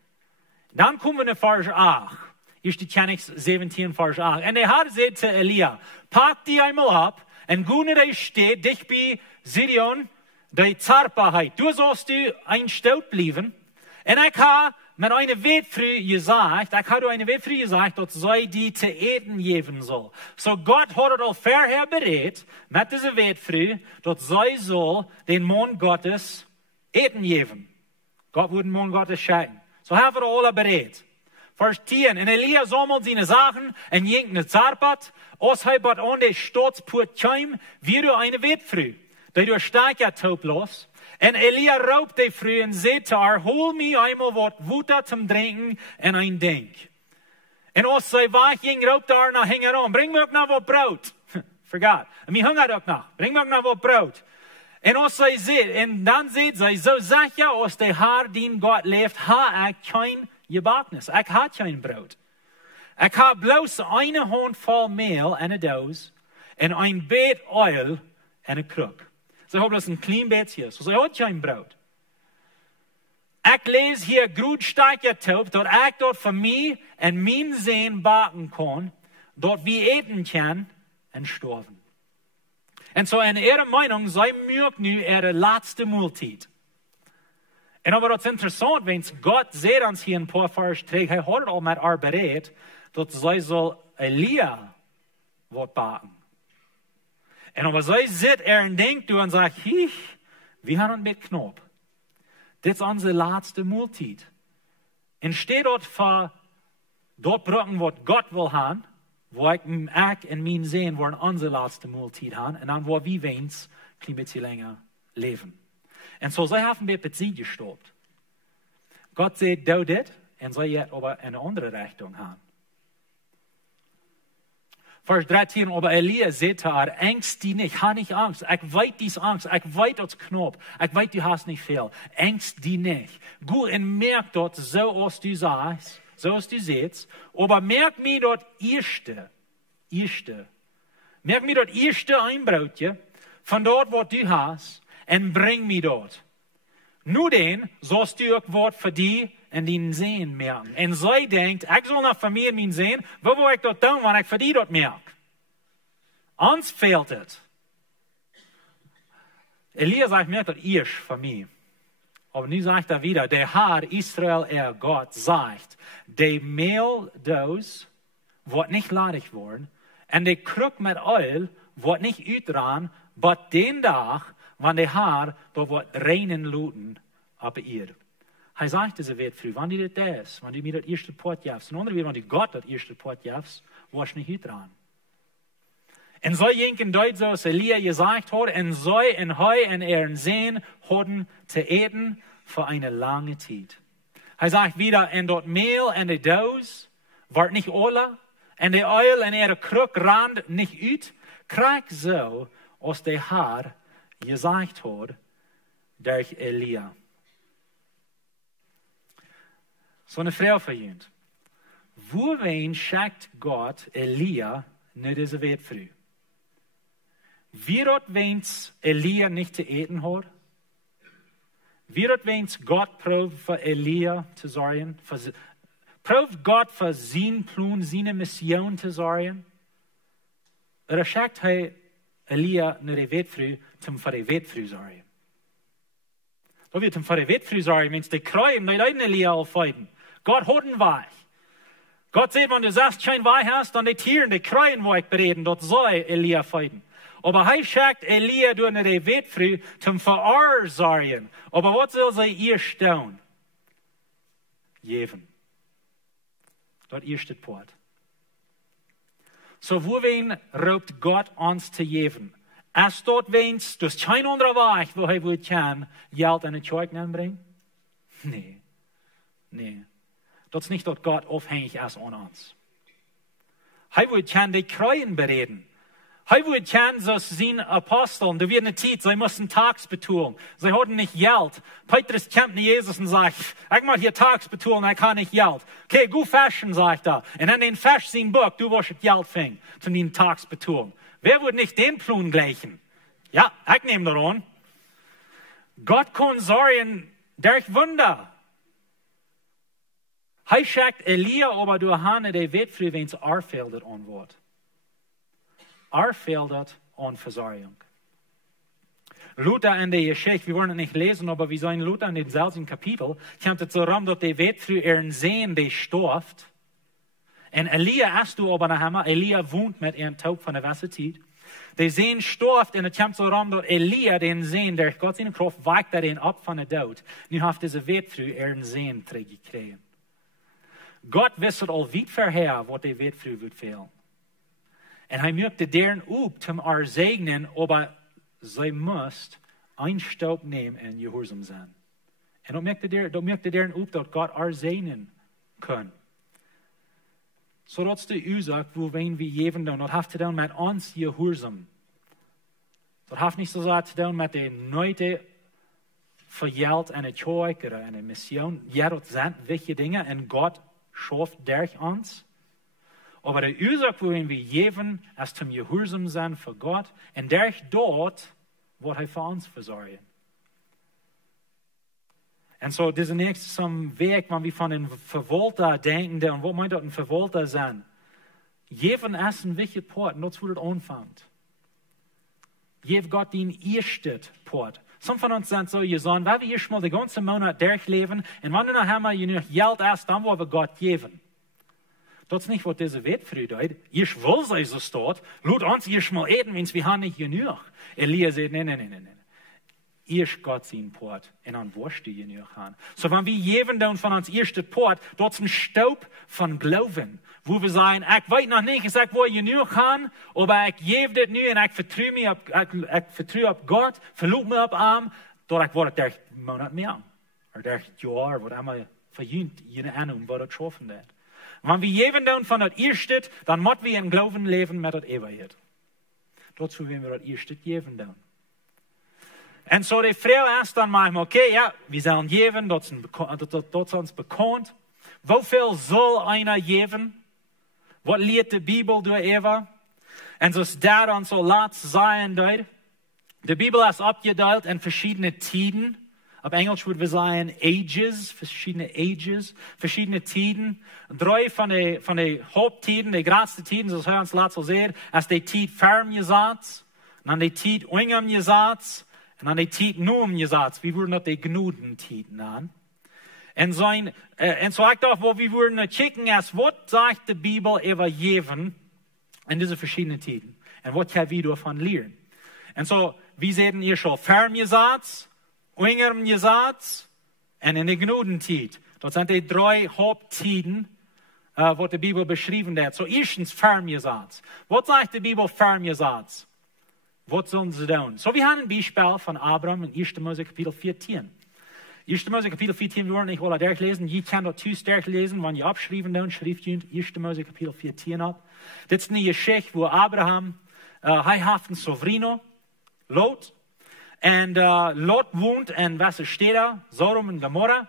Dan komen we naar vers 8. 1. Könige 17, vers 8. En hij had gezegd te Elia, pak die eenmaal op en ga naar de stad dicht bij Sidon, de Zarpaheid. Du sollst du een stout blijven. En ik heb met een wetvrouw gezegd, dat zij die te eten geven zal. So God had het al verher bereid, met deze wetvrouw, dat zij zal den man Gottes eten geven. God wil den man Gottes schenken. So hebben we alle bereid. Vers 10. En Elia sammelt zijn zaken en ging naar Zarpat. Als hij bad aan de stadspoort kwam, weer een wetvrouw. Die door Staakia taub los. En Elia roept de vrouw en zei te haar, hol me eenmaal wat water te drinken en een denk. En als zij wegging, roept haar naar hing erom, breng me ook nog wat brood. Vergaat. En mijn hunger ook nog. Breng me ook nog wat brood. En als zij zegt, en dan zegt zij, zo zeg je, als de haar die God leeft, ha ik geen gebaknis. Ik had geen brood. Ik heb bloos een handvol meel en een doos, en een beet oil en een kruk. Ze hebben bloos een klein beetje, so ze had geen brood. Ik lees hier goed stukje toe, dat ik dat voor mij en mijn zin bakken kan, dat we eten kan en sterven. En so in ihrer Meinung, zij mögt nu ihre laatste Mahlzeit. En aber dat is interessant, wenn God zegt ons hier in paar vers 3, hij had het al met haar bereid, dat zij zal Elia wat baken. En aber zij zit en denkt en zegt, we gaan het met knop. Dit is onze laatste Mahlzeit. En steht dort voor dat brokken wat God wil gaan, waar ik en mijn zin worden onze laatste Mahlzeit gaan, en dan waar we wens een klein beetje länger leven. En zo zij hebben met het ziet gestopt. God zegt, doe dit, en zij het aber in een andere richting gaan. Vers 13, aber Elia zegt te haar, angst die niet, ha niet angst. Ik weet die angst, ik weet dat knop, ik weet du hast niet veel. Angst die niet. Goed en merk dat zoals du sagst, zoals du zegt, aber merk mir dat eerste. Merk mir dat eerste een broodje van dat wat du hast. en bring mich dort. Nu den, zoals du ook wordt voor die en die zeen merken. En zij denkt, ik zal nog van mij en mijn zeen, wat wil ik dat doen, want ik voor die dat merk? Ons fehlt het. Elia sagt, merkt dat eerst voor mij. Aber nu sagt er wieder, der Herr Israel, Gott, sagt, de Mehldoos wordt niet ladig worden, en de kruk met oil wordt niet uitdaan, but den dag, wanneer de Herr dat wordt reinen looten op de eer. Hij zegt deze weet vroeg, wanneer dit is, wanneer je dat eerste pot jefst, en andere weer, wanneer God dat eerste pot jefst, wordt niet uitdaan. En zij jenken duid zoals Elia gezegd had, en zij en hij en zeen hadden te eten voor een lange tijd. Hij zegt wieder, en dat meel en de doos wordt niet oorlog, en de oil en de kruk rand niet uit, krijg zo als de Heer gezegd had door Elia. Zo'n vrouw voor jullie. Woerween schickt God Elia naar deze wereld vroeg? Wie dat wens Elia niet te eten had? Wie dat wens God proeft voor Elia te zorgen? Proeft God voor zijn plan, zijn mission te zorgen? Er schickt hij Elia naar de wetvrouw, om voor de wetvrouw zorgen. Dat wird hem voor de wetvrouw zorgen, mens de kruien, die leiden Elia al feiten. God houdt een weg. God zegt, wenn du sagst, kein Weg hast, dann die Tieren, die kruien, wo ich bereden, dort soll Elia feiten. Aber hij schickt Elia door naar de wetvrouw, om voor haar zorgen. Aber wat zal zij eerst doen? Geven. Dat eerste poort. So wohin roept God ons te geven? Als dat wens, dus geen andere weg, wo hij wil kan, geld aan het kerk aanbrengen? Nee. Dat is niet dat God afhängig is aan ons. Hij wil kan die kruien bereden. Hij wil kan zoals zijn apostelen, die werden tijd, zij moesten tags betoelen. Zij hadden niet geld. Petrus komt naar Jezus en zegt, ik moet hier tags betoelen, ik heb niet geld. Okay, goed fashion, zegt er. En in den Vers zijn boek, du wirst het geld vingen, zum den tags betoelen. Wer wird nicht den Plan gleichen? Ja, ich nehme daran. Gott kann sorgen durch Wunder. Hij schickt Elia aber door Hane de wetvrouw wens Arvelder aan wordt. Arvelder aan Verzorgung. Luther in der Geschichte, wir wollen es nicht lesen, aber wir sollen Luther in demselben Kapitel, kommt es so rum, dass die wetvrouw ihren Sehen, die storft. En Elia ist du aber nachher, Elia wohnt mit ihrem Taub von der Wasserzeit. Die Sehen storft und es kommt so rum, dass Elia den Sehen, durch Gott seine Kraft, weicht er den ab von der Tod. Nu hat diese wetvrouw ihren Sehen gekriegt. Gott wisset al weit vorher, wat die wetvrouw wird fehlen. En hij möchte deren op, zum haar segnen, aber zij moest een stap nemen en gehoorzaam zijn. En dat möchte deren op, dat Gott haar segnen kan. So dat is de oorzaak, worin we geven doen. Dat heeft te doen met ons gehoorzaam. Dat heeft niet zo te doen met de nooit vergeld en het kerk en de mission. Ja, dat zijn wichtige dingen en God schafft durch uns. Aber der Ursache, wohin wir geben, ist zum Gehorsam sein für Gott. Und durch dort wird er für uns versorgen. Und so, diese nächste zum Weg, wenn wir von den Vewaulta denken, und was meint das ein Vewaulta sein? Geben ist ein wichtiger Port, und das wo das anfängt. Gib Gott den ersten Port. Some von uns sind so gesagt, weil wir hier schon mal den ganzen Monat durchleben, und wenn du nachher mal genug Geld hast, dann wollen wir Gott geben. Das ist nicht, was diese wetvrouw deed. Ich will sei so steht, laat uns hier schon mal eten, wenn wir haben nicht genug. Elia sagt, nein. Erst Gott sein Port, und dann wirst du genug haben. So, wenn wir geben dann von uns ersten Port, dort ist ein Staub von Glauben, wo wir sagen, ich weiß noch nicht, ich will genug haben, aber ich gebe das nu und ich vertraue auf Gott, verlasse mich auf ihm, dass ich werde durch Monat mehr, oder durch Jahr, was immer verjüngt, jene Ahnung, was das schaffen wird. Wenn wir geben dann von das erste, dann müssen wir in Glauben leben mit das Ewigkeit. Dazu werden wir das erste geben dann. Und so die Frau ist dann manchmal, okay, ja, wir sollen geben, das ist uns bekannt. Wofür soll einer geben? Was lehrt die Bibel durch Eva? Und so ist das dann so laat sein dort. Die Bibel ist abgeteilt in verschiedene Tiden. Auf Englisch würden wir sagen Ages, verschiedene Tiden. 3 von den Haupttiden, die größten Tiden, das haben wir uns letztes sehen, ist die Tid ferm gesagt, dann die Tid ungem gesagt, und dann die Tid num gesagt. Wir würden das die Gnudentiden an. Und so ich dachte, wo wir würden checken, was sagt die Bibel über jeden in diese verschiedenen Tiden. Und was können wir davon lernen? Und so, wir sehen hier schon ferm gesagt, ungem gesagt und in der Gnudentid. Das sind die 3 Haupttiden, wo die Bibel beschrieben hat. So erstens ferm gesagt. Was sagt die Bibel ferm gesagt? Was sollen sie tun? So, wir haben ein Beispiel von Abraham in 1. Mose Kapitel 14. 1. Mose Kapitel 14, wir wollen nicht alle durchlesen. Je kann dort zu stark lesen, wenn ihr abschreiben dann, schreibt ihr 1. Mose Kapitel 14 ab. Das ist eine Geschichte, wo Abraham, hat einen Sovrino, Lot. Und Lot wohnt in was steht da? Sodom und Gomorra.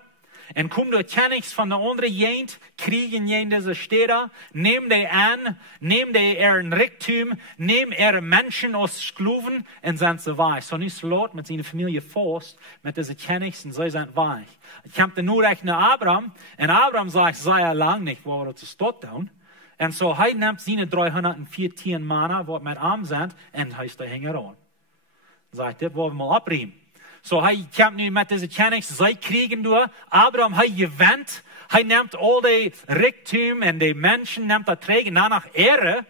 Und kommt durch Kennigs von der anderen Jent, kriegen in diese Städte, nehmen die an, nehmen die ihren Reichtum, nehmen ihre Menschen aus Sklaven und sind so weich. So nicht Lot mit seiner Familie Forst, mit diesen Kennigs und sie sind weich. Ich kam dann nur recht nach Abraham, und Abraham sagt, sei ja lang nicht, wo wir das dort tun. Und so, er nimmt seine 314 Männer, die mit ihm sind, und heißt der Hänger an. Sagt, das wollen wir mal abbrechen. So, hij komt nu met deze kennis, zij kriegen door. Abraham, hij gewinnt. Hij neemt al die rijkdom en die mensen, neemt dat terug en danach Ehre.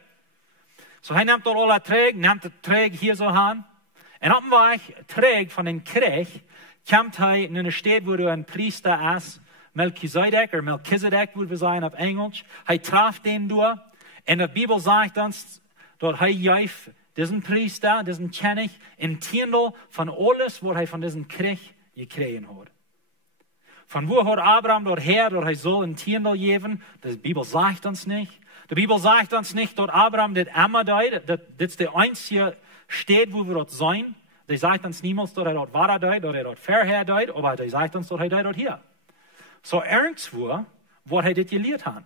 So, hij neemt al dat terug, neemt het terug hier zo aan. En op een weg terug van een krijg, komt hij in een stad waar een priester is, Melchizedek, würde wir sagen auf Englisch. Hij traf den door. En de Bibel zegt ons, dat hij juist diesen Priester, diesen König, in Tiendel von alles, was er von diesem Krieg gekriegt hat. Von wo hat Abraham dort her, dort er soll in Tiendel geben? Die Bibel sagt uns nicht. Die Bibel sagt uns nicht, dort Abraham das immer deut. Das ist der einzige Stadt, wo wir dort sein. Die sagt uns niemals, dort er dort war deut, dort er dort vorher deut, aber die sagt uns, dort er dort hier. So irgendwo, wo er das gelehrt hat.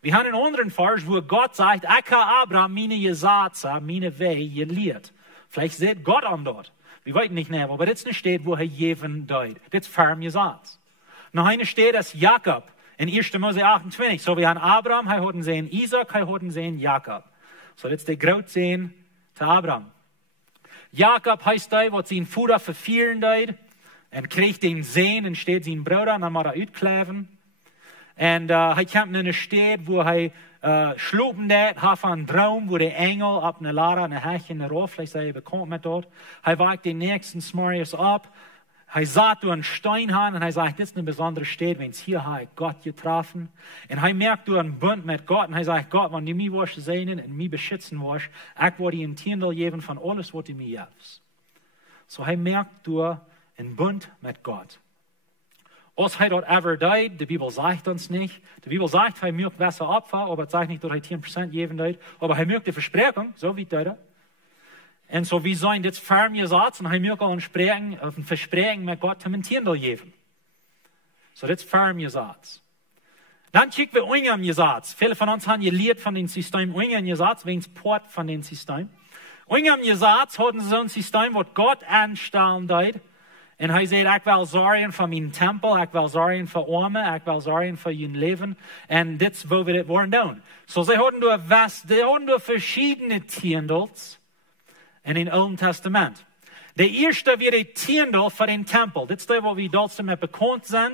Wir haben einen anderen Vers, wo Gott sagt, ich habe Abraham meine Gesetze, meine Wege gelehrt. Vielleicht sieht Gott an dort. Wir wissen nicht mehr, aber das ist eine Stadt, wo er jeden deut. Das ist ferm Gesetz. Noch eine Stadt ist Jakob in 1. Mose 28. So, wir haben Abraham, er hat sehen Isaac, er hat sehen Jakob. So, das ist der Großsehen zu Abraham. Jakob heißt der, was sein Vater verführen deut, und kriegt den Sehen, und steht sein Bruder, und dann muss er auskleven. Und er kommt in eine Stadt, wo er schlupen hat einen Traum, wo der Engel auf eine Lara, eine Heche, eine Rohr, vielleicht sei er bekannt mit dort. Er wagt den nächsten Smarius ab. Er sagt durch einen Stein an und er sagt, das ist eine besondere Stadt, wenn es hier hat Gott getroffen. Und er merkt durch einen Bund mit Gott und er sagt, Gott, wenn du mich willst sehen und mich beschützen willst, ich werde dir einen Tiendel geben von alles, was du mir gibst. So er merkt durch einen Bund mit Gott. Was er dort ever deut, die Bibel sagt uns nicht. Die Bibel sagt, er mögt besser Opfer, aber es sagt nicht, dass er 10% geben deut. Aber er mögt die Versprechung, so wie deut. Und so wie sein das ferm gesagt, und er mögt auch ein Versprechen mit Gott zum Tiendel geben. So das ferm gesagt. Dann kicken wir ungem gesagt. Viele von uns haben gelehrt von dem System ungem gesagt, wegen dem Port von dem System. Ungem gesagt hatten so ein System, was Gott anstellen deut. En hij zei, ik wil zorgen voor mijn tempel, ik wil zorgen voor armen, ik wil zorgen voor je leven. En dit is waar we dit worden doen. So, ze hadden door verschillende tiendels in het Oude Testament. De eerste weer de tiendel voor den tempel. Dit is de waar we dort met bekend zijn.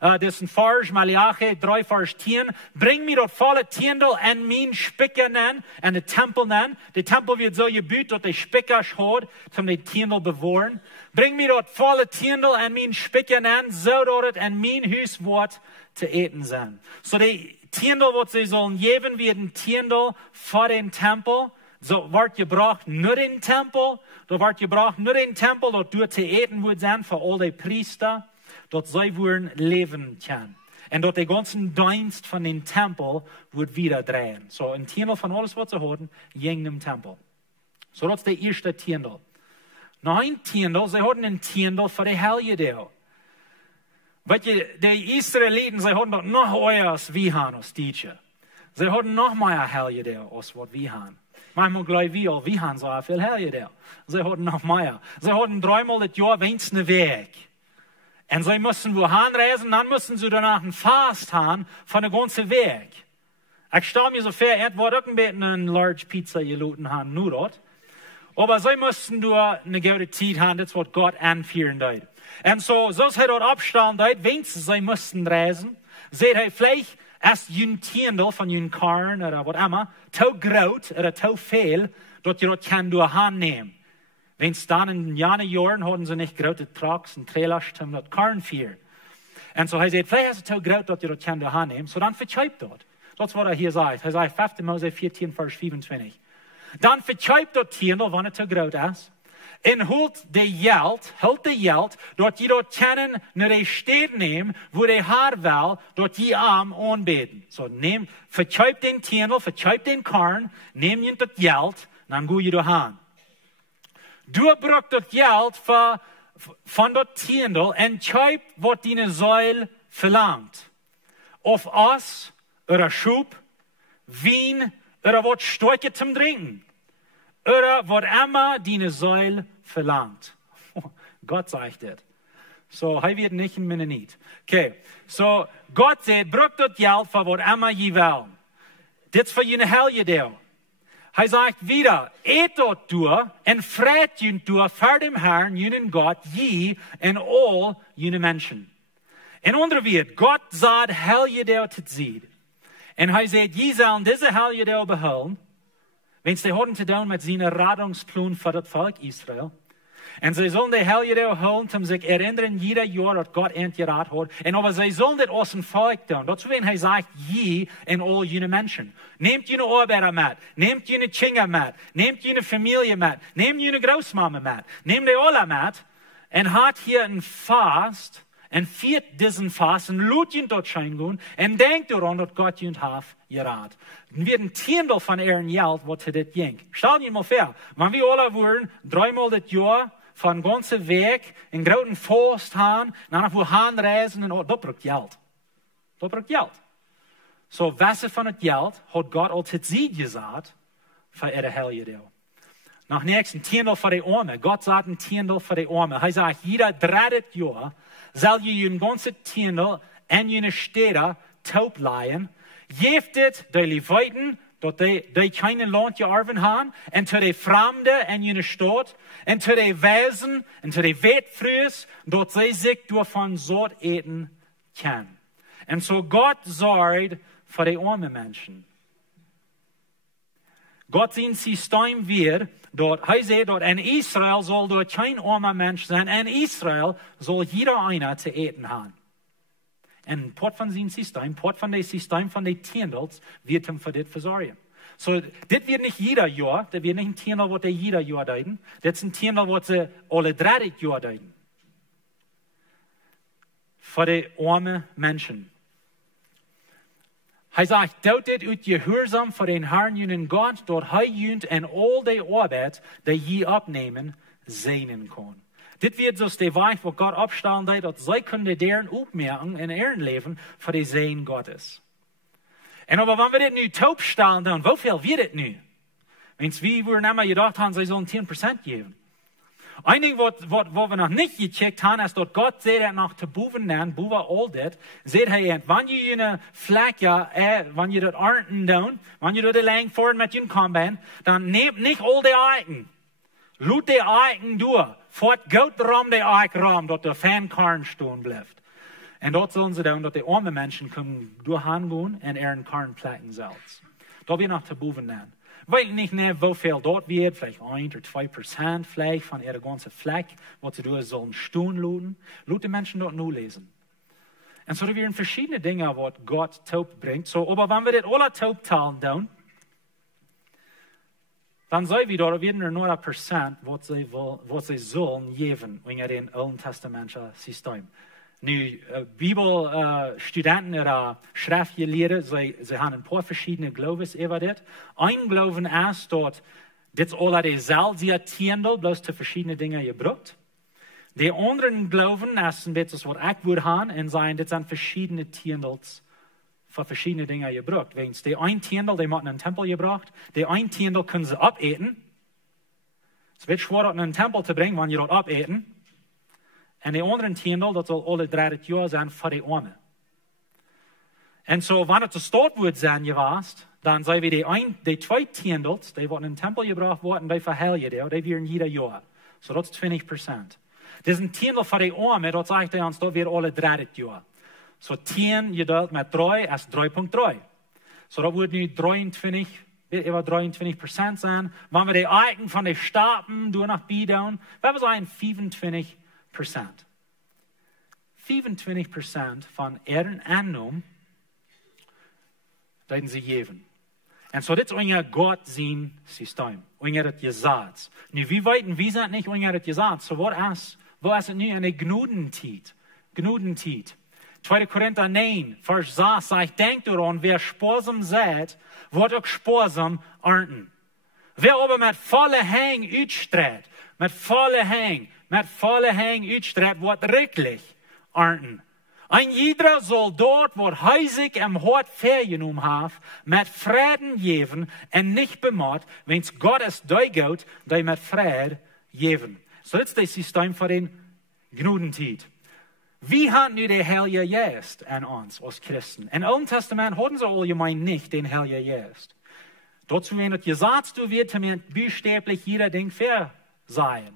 Dit is een vers, Malachi 3 vers 10. Bring mir dat volle tiendel en mijn spikker nen, en de tempel nen. De tempel wird zo gebouwd dat de spikkers hoort, om de tiendel bewahren. Bring mir dat volle tiendel en mijn spikker nen, zodat het en mijn huis wordt te eten zijn. So de tiendel wat ze zullen geven, wird een tiendel voor den tempel. So wordt gebracht naar den tempel. Dat wordt gebracht naar den tempel, dat door te eten wordt zijn voor al die priester. Dat zij worden leven kunnen. En dat de ganze dienst van den tempel wordt wieder draaien. So een tiendel van alles wat ze horen, ging in de tempel. So dat is de eerste tiendel. Nog een tiendel, ze hadden een tiendel voor de helgedeel. Weet je, de Israëlieten, ze hadden dat nog ooit als wie gaan als dietje. Sie hatten noch mehr Helge der, als was wir haben. Manchmal gleich wir haben so viel Helge der. Sie hatten noch mehr. Sie hatten 3-mal das Jahr wenigstens einen Weg. Und sie mussten wohin reisen, dann mussten sie danach einen Fast haben von der ganzen Weg. Ich stelle mir so vor, es war auch ein bisschen eine Large Pizza geluten haben, nur dort. Aber sie mussten nur eine gute Zeit haben, das was Gott anführen dort. Und so sie dort abstellen dort, wenigstens sie mussten reisen. Seht ihr vielleicht erst ein Tiendel von ein Karn oder was immer, zu groß oder zu viel, dass ihr dort kann durch Hand nehmen. Wenn es dann in jenen Jahren hatten sie nicht große Trucks und Trailers, um dort Karn führen. Und so, er sagt, vielleicht ist es zu groß, dass ihr dort kann durch Hand nehmen, so dann verkauft dort. Das ist, was hier sagt. Er sagt, 5. Mose 14, Vers 25. Dann verkauft dort Tiendel, wenn es zu groß ist. En holt de Geld, dat je dort kennen, naar de stad nemen, wo de haar wel, dat je am aanbeten. So, verkauft den Tiendel, verkauft den Karn, neem je dat Geld, dan go je doorheen. Du brauchst das Geld von dat Tiendel en kauft, wat die Säule verlangt. Of Ass, oder Schub, Wien, oder wat Stücke zum Trinken. Oder was immer die Säule verlangt. Gott sagt das. So, er wird nicht in Mennonit. Okay, so, Gott sagt, braucht das Geld für was immer je will. Das ist für jene Helge der. Er sagt wieder, dort durch und freut durch für den Herrn, jenen Gott, je und all jene Menschen. In andere wird, Gott sagt, Helge der zu sehen. Und er sagt, je sollen diese Helge der behalten, wenn sie hatten zu tun mit seinen Radungsplan für das Volk Israel. Und sie sollen die Helge der holen, um sich erinnern, jeder Jahr, dass Gott entgerat hat. Und aber sie sollen das aus dem Volk tun. Dazu, wenn er sagt, je und all jene Menschen. Nehmt jene Arbeiter mit, nehmt jene Kinder mit, nehmt jene Familie mit, nehmt jene Großmama mit, nehmt die alle mit und hat hier ein Fast, und viert diesen Fast und lut ihn dort scheingehen und denkt daran, dass Gott ihn hat gerat. Dann wird ein Tiendel von ihren Geld, was das ging. Stell dir mal vor, wenn wir alle wollen, 3-mal das Jahr von ganzen Weg in großen Fast haben, dann wohin reisen und das braucht Geld. Das braucht Geld. So, was von das Geld hat Gott als sie gesagt, für ihre Helge der. Nach nächsten Tiendel für die Arme. Gott sagt ein Tiendel für die Arme. Er sagt, jeder 3. Jahr soll je ein ganzes Tiendel in jene Städte taub leihen. Geeft het de Leviten, dat die keinen Land geërven haben, en zu de Fremden in jene Stadt, en zu de Wesen, en zu de Wetfrühes, dat sie sich davon so eten können. Und so Gott sorgt für die armen Menschen. Gott sein System wird, dort, er sagt, dort in Israel soll dort kein armer Mensch sein, in Israel soll jeder einer zu eten haben. Und Port von seinem System, Port von dem System von den Tiendels, wird ihm für das versorgen. So, das wird nicht jeder Jahr, das wird nicht ein Tiendel, was jeder Jahr deuten, das ist ein Tiendel, was sie alle 30 Jahre deuten. Für die armen Menschen. Er sagt, dautet ut gehorsam für den Herrn jenen Gott, dort er jünt en all die Arbeit, die je abnehmen, sehnen kann. Dit wird so der Weg, wo Gott abstellen hat, dass sie können deren aufmerken in ihrem Leben für die Sehen Gottes. Und aber wenn wir das nu taub stellen, dann wie viel wird das nu? Wenn wir wurden einmal gedacht haben, sie sollen 10% geben. Ein Ding, was wir noch nicht gecheckt haben, ist, dass Gott sagt, nach zu Buven nennt, Buva all das, sagt er, wenn ihr eine Fläche, wenn ihr das Arten tun, wenn ihr das lang fahren mit den Kombine, dann nehmt nicht all die Eiken. Lut die Eiken durch. Fort gut rum die Eikraum, dass der Fankarn stehen bleibt. Und dort sollen sie dann, dass die armen Menschen können durchgehen und ihren Karn placken selbst. Da wir noch zu Buven nennen. Weil nicht mehr, wie viel dort wird, vielleicht 1 oder 2% vielleicht von ihrer ganzen Fleck, was sie durch sollen stehen luten. Lut die Menschen dort nur lesen. Und so, da werden verschiedene Dinge, was Gott taub bringt. So, aber wenn wir das alle taub teilen, dann sei wieder, werden nur 1%, was sie sollen geben, in dem Alten Testamentischen System. Nu, Bibelstudenten oder Schriftgelehrte, sie haben ein paar verschiedene Glaubens über das. Ein Glauben ist, dass das alle dieselbe Tiendel, bloß zu verschiedenen Dingen gebraucht. Die anderen Glauben ist ein bisschen, was ich würde haben, und sagen, das sind verschiedene Tiendels für verschiedene Dinge gebraucht. Wegen die ein Tiendel, die machen in den Tempel gebracht, die ein Tiendel können sie abeten. Es wird schwer, das in den Tempel zu bringen, wenn sie das abeten. Und die anderen Tiendel, das soll alle 3 Jahre sein für die Arme. Und so, wenn es zu Start wird sein, dann sei wir die 2 Tiendels, die werden in den Tempel gebracht worden, die verheilen die werden jeder Jahr. So, das ist 20%. Das ist ein Tiendel für die Arme, das sagt uns, das wird alle 3 Jahre. So 10 gedeeld met 3 is 3,3. So dat wordt nu 23, über 23% zijn. Wanneer we de eigen van de staten door naar bieden, we hebben zijn 25%. 25% van Erden aannemen, dat ze geven. En zo dit is onze God zijn systeem. Onze het gezaad. Nu wie weten, wie zijn niet onze het gezaad. So wat is het nu een Gnudentijd? Gnudentijd. 2. Korinther 9, vers 6 sagt, denkt eran, wer sparsam seid, wordt ook sparsam ernten. Wer aber met volle hang uitstredt, met volle hang uitstredt, wordt riklich ernten. Ein jeder Soldat wordt huisig en hart vergenomen heeft, met vrede geven en niet bemord, wens God is duigout, die met vrede geven. So dit is het systeem voor de Gnudentijd. Wie hat nu de Heilige Geest an uns als Christen? In Alten Testament hatten sie allgemein nicht den Heiligen Geest. Dazu wenn es gesagt wird, damit buchstäblich jeder Ding fair sein.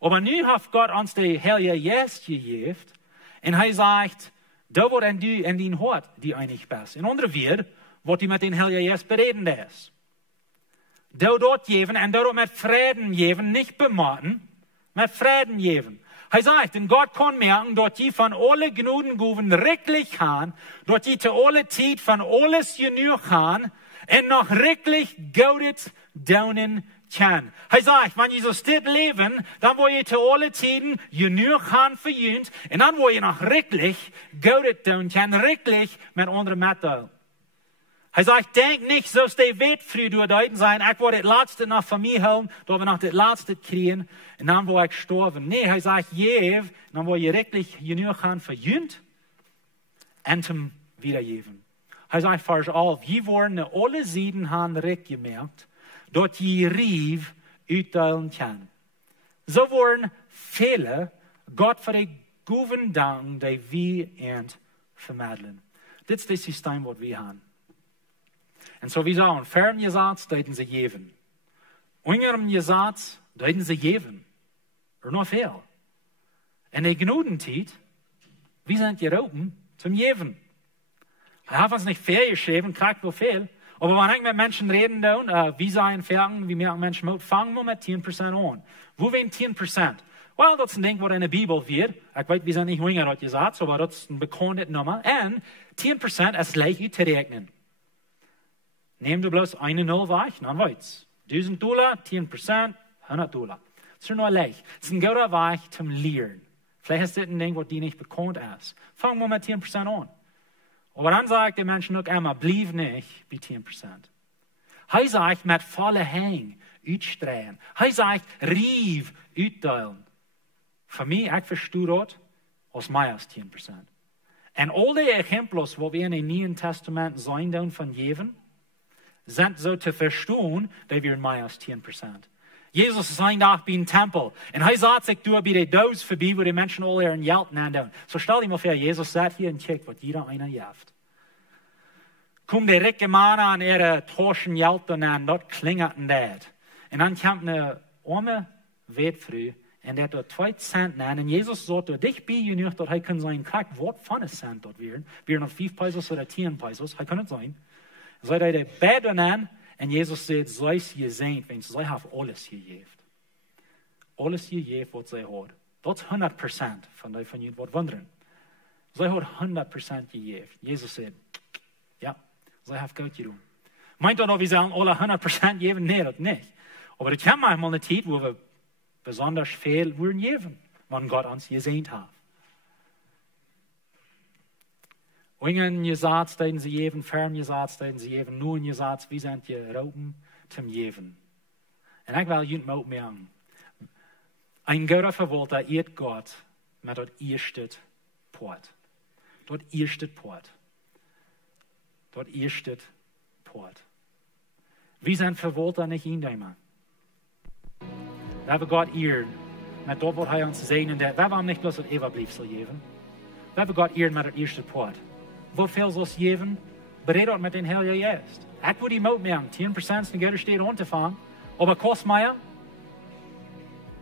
Aber nu hat Gott uns den Heiligen Geest gegeben und er sagt, da wird du in den Hort die einig bist. In andere Welt, wird die mit den Heiligen Geest bereden ist. Da dort geben und dort mit Frieden geben, nicht bematen, mit Frieden geben. Er sagt, denn Gott kann merken, dass die von alle Gnudenguven wirklich haben, dass die zu alle Zeit von alles genug haben und noch wirklich Gaudet daunen kann. Er sagt, wenn Jesus dit leben, dann wo ihr zu alle Zeiten genug haben für jünd und dann wo ihr noch wirklich Gaudet daunen kann, wirklich mit anderen Mitteln. Er sagt, denk nicht, so ist die Welt früh durchdeuten sein, ich will das Letzte noch von mir holen, da wir noch das Letzte kriegen, und dann will ich sterben. Nee, er sagt, dann will ich wirklich genug haben für jünd und zum Wiedergeben. Er sagt, Vers 11, je worden alle Seiten haben recht gemerkt, dass je Rief uitdelen kann. So worden viele Gott für die Guven danken, die wir ent vermitteln. Das ist das System, was wir haben. Und so wie sagen, fern gesagt, deuten sie geben. Ungerem gesagt, deuten sie geben. Oder noch viel. In der Gnudentijd, wir sind geroepen zum Geben. Wir haben uns nicht fair geschrieben, kriegt wo viel. Aber wenn ich mit Menschen reden, wie seien Fergen, wie merken Menschen mit, fangen wir mit 10% an. Wo werden 10%? Well, das ist ein Ding, was in der Bibel wird. Ich weiß, wir sind nicht Hunger, hat gesagt, aber das ist eine bekannte Nummer. Und 10% ist leicht zu rechnen. Neem du bloß eine Null weg, dann weit's. $1000, 10%, $100. Das ist nur leicht. Das ist ein guter Weg zum Lernen. Vielleicht ist das ein Ding, was die nicht bekannt ist. Fangen wir mit 10% an. Aber dann sagt der Mensch noch einmal, blieb nicht bei 10%. Er sagt, mit voller Hang uitstreuen. Er sagt, rief uitdelen. Für mich, ich verstehe das als mehr als 10%. Und all die Exempel, die wir in dem Neuen Testament sehen von Jeven, sind so zu verstehen, dass wir mehr als 10%. Jesus ist ein Tag bei dem Tempel. Und er sagt sich durch bei den Dos vorbei, wo die Menschen alle ihren Geld nehmen. So stell dir mal vor, Jesus sagt hier und checkt, was jeder einer jaft. Kommt der reiche Mann an ihre Taschen Geld an, dort klingelt und das. Und dann kommt eine arme Wetfrau und der dort 2 Cent nehmen. Und Jesus sagt, dich bei genug, dass er kann sein, kriegt Wort von einem Cent dort werden. Wir noch 5 Pesos oder 10 Pesos, er kann es sein. So er die Bett an, und Jesus sagt, sei es gesehen, wenn sie haben alles gegeben. Alles gegeben, was sie hat. Das ist 100% von ihnen, was wundern. Sie hat 100% gegeben. Jesus sagt, ja, sie haben Gott getan. Meint ihr noch, wir sollen alle 100% geben? Nein, das nicht. Aber es kann manchmal eine Zeit, wo wir besonders viel würden geben, wenn Gott uns gesehen hat. Ungen gesagt, deuten sie geben, fern gesagt, deuten sie geben, nun gesagt, wie sind geroepen zum geben. Und ich will jullie ook merken. Ein guter Vewaulta eert Gott mit dat eerste poort. Dat eerste poort. dort erste Port. Wir sind Vewaulta nicht in dem. Wir Gott ehren, mit dort, wo er uns sehen, wir wollen nicht bloß das Evabliefsel geben. Wir Gott ehren mit der erste Port. Wo viel soll es geben? Beredet mit den Herrn jetzt. Ich würde die Mut machen, 10% der Gelder steht runterfahren, aber kostet mehr.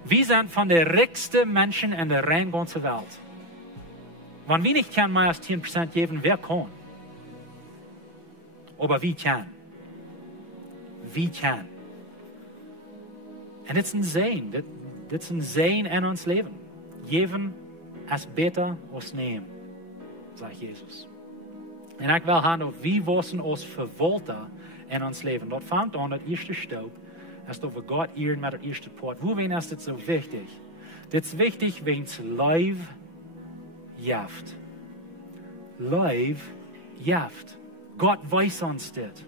Wir sind von den reichsten Menschen in der reinen ganzen Welt. Wenn wir nicht mehr als 10% geben, wer kann? Aber wir können. Wir können. Und das ist ein Sehen. Das ist ein Sehen in uns Leben. Geben ist besser als nehmen, sagt Jesus. Und ich will haben, ob wir wissen, uns Vewaulta in uns Leben. Dort fängt an, das erste Staub, ist, ob wir Gott ehren mit der ersten Port. Wohin ist das so wichtig? Das ist wichtig, wenn es Leib jaft. Leib jaft. Gott weiß uns das.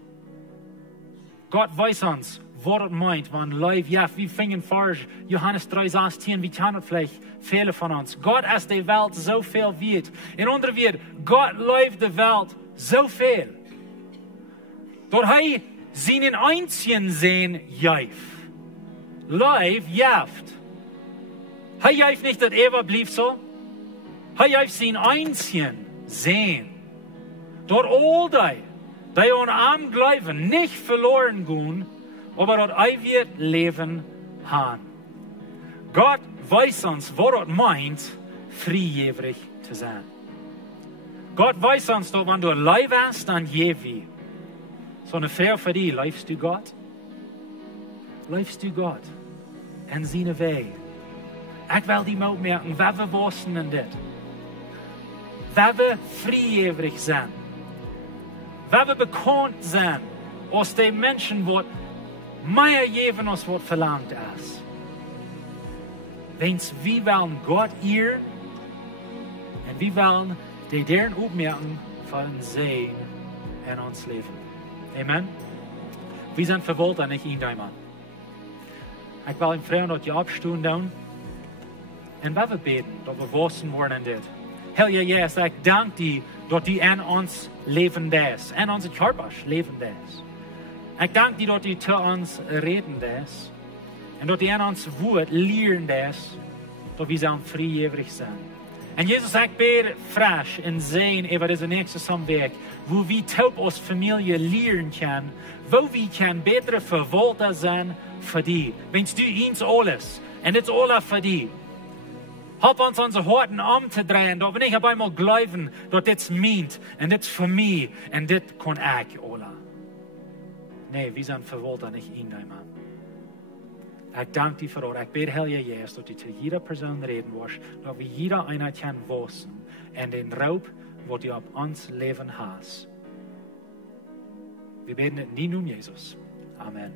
Gott weiß uns, was es meint, wenn Leib jaft. Wir fingen vor, Johannes 3,16, wie kann es vielleicht viele von uns. Gott ist die Welt so viel wert. In anderen Worten, Gott liebt die Welt so viel. Dort er seinen einzigen Sehen jaft. Leib jaft. Er jaft nicht, dass Eva blieb so. Er jaft seinen einzigen Sehen. Dort all die an am Glauben nicht verloren gehen, aber dort ewig Leben haben. Gott weiß uns, was es meint, frühjährig zu sein. Gott weiß uns, dass wenn du Leib hast, dann jewi. So eine Frage für dich, leibst du Gott? Leibst du Gott? En seine Weg. Ich will die Mut merken, wer wir wissen in dit. Wer wir frühjährig sind. Wer wir bekannt sind, aus den Menschen, die mehr geben, als was verlangt ist. Wenn wir wollen Gott ehren, und wir wollen die deren aufmerken von Sehen in uns Leben. Amen. Wir sind Vewaulta, nicht in deinem Mann. Ich will ihm fragen, dass ihr abstehen tun. Und wenn wir beten, dass wir wissen worden in dit. Herr Jesus, ich danke dir, dass du in uns leben lässt, in unseren Körper leben lässt. Ich danke dir, dass du zu uns reden lässt. Und dass du in uns Wort lehren lässt, dass wir so frühjährig sind. Und Jesus, ich bete frisch und sehen über diesen nächsten Weg, wo wir taub als Familie lehren können, wo wir können bessere Vewaulta sein für dich. Wenn du uns alles, und das alles für dich. Help uns unsere Horten umzudrehen, dass wir nicht auf einmal glauben, dass das meint, und das für mich, und das kann ich, Ola. Nee, wir sind Vewaulta, nicht in deinem Mann. Ich danke dir für das. Ich bete, Herr Jesus, dass du zu jeder Person reden wirst, dass wir jeder Einheit können wissen, und den Raub, den du auf uns Leben hast. Wir beten nie nur Jesus. Amen.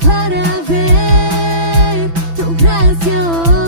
Para ver tu gracia hoy.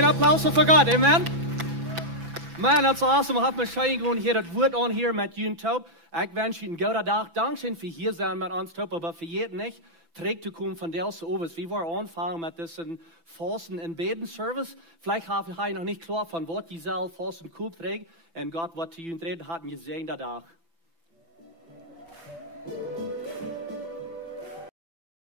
Ein Applaus für Gott, amen. Man, dat is awesome. We hebben misschien gewoon hier het woord aan hier met jullie top. Ik wens jullie een goede dag. Dankzij voor hier zijn met ons top, maar vergeet niet, terug te komen van deze overs. We willen aanvangen met deze Fasten- en Beden-service. Vielleicht habe ich noch nicht klar von was je zelf Fasten cool trägt. Und Gott, was zu jullie reden hat, je zijn dat dag.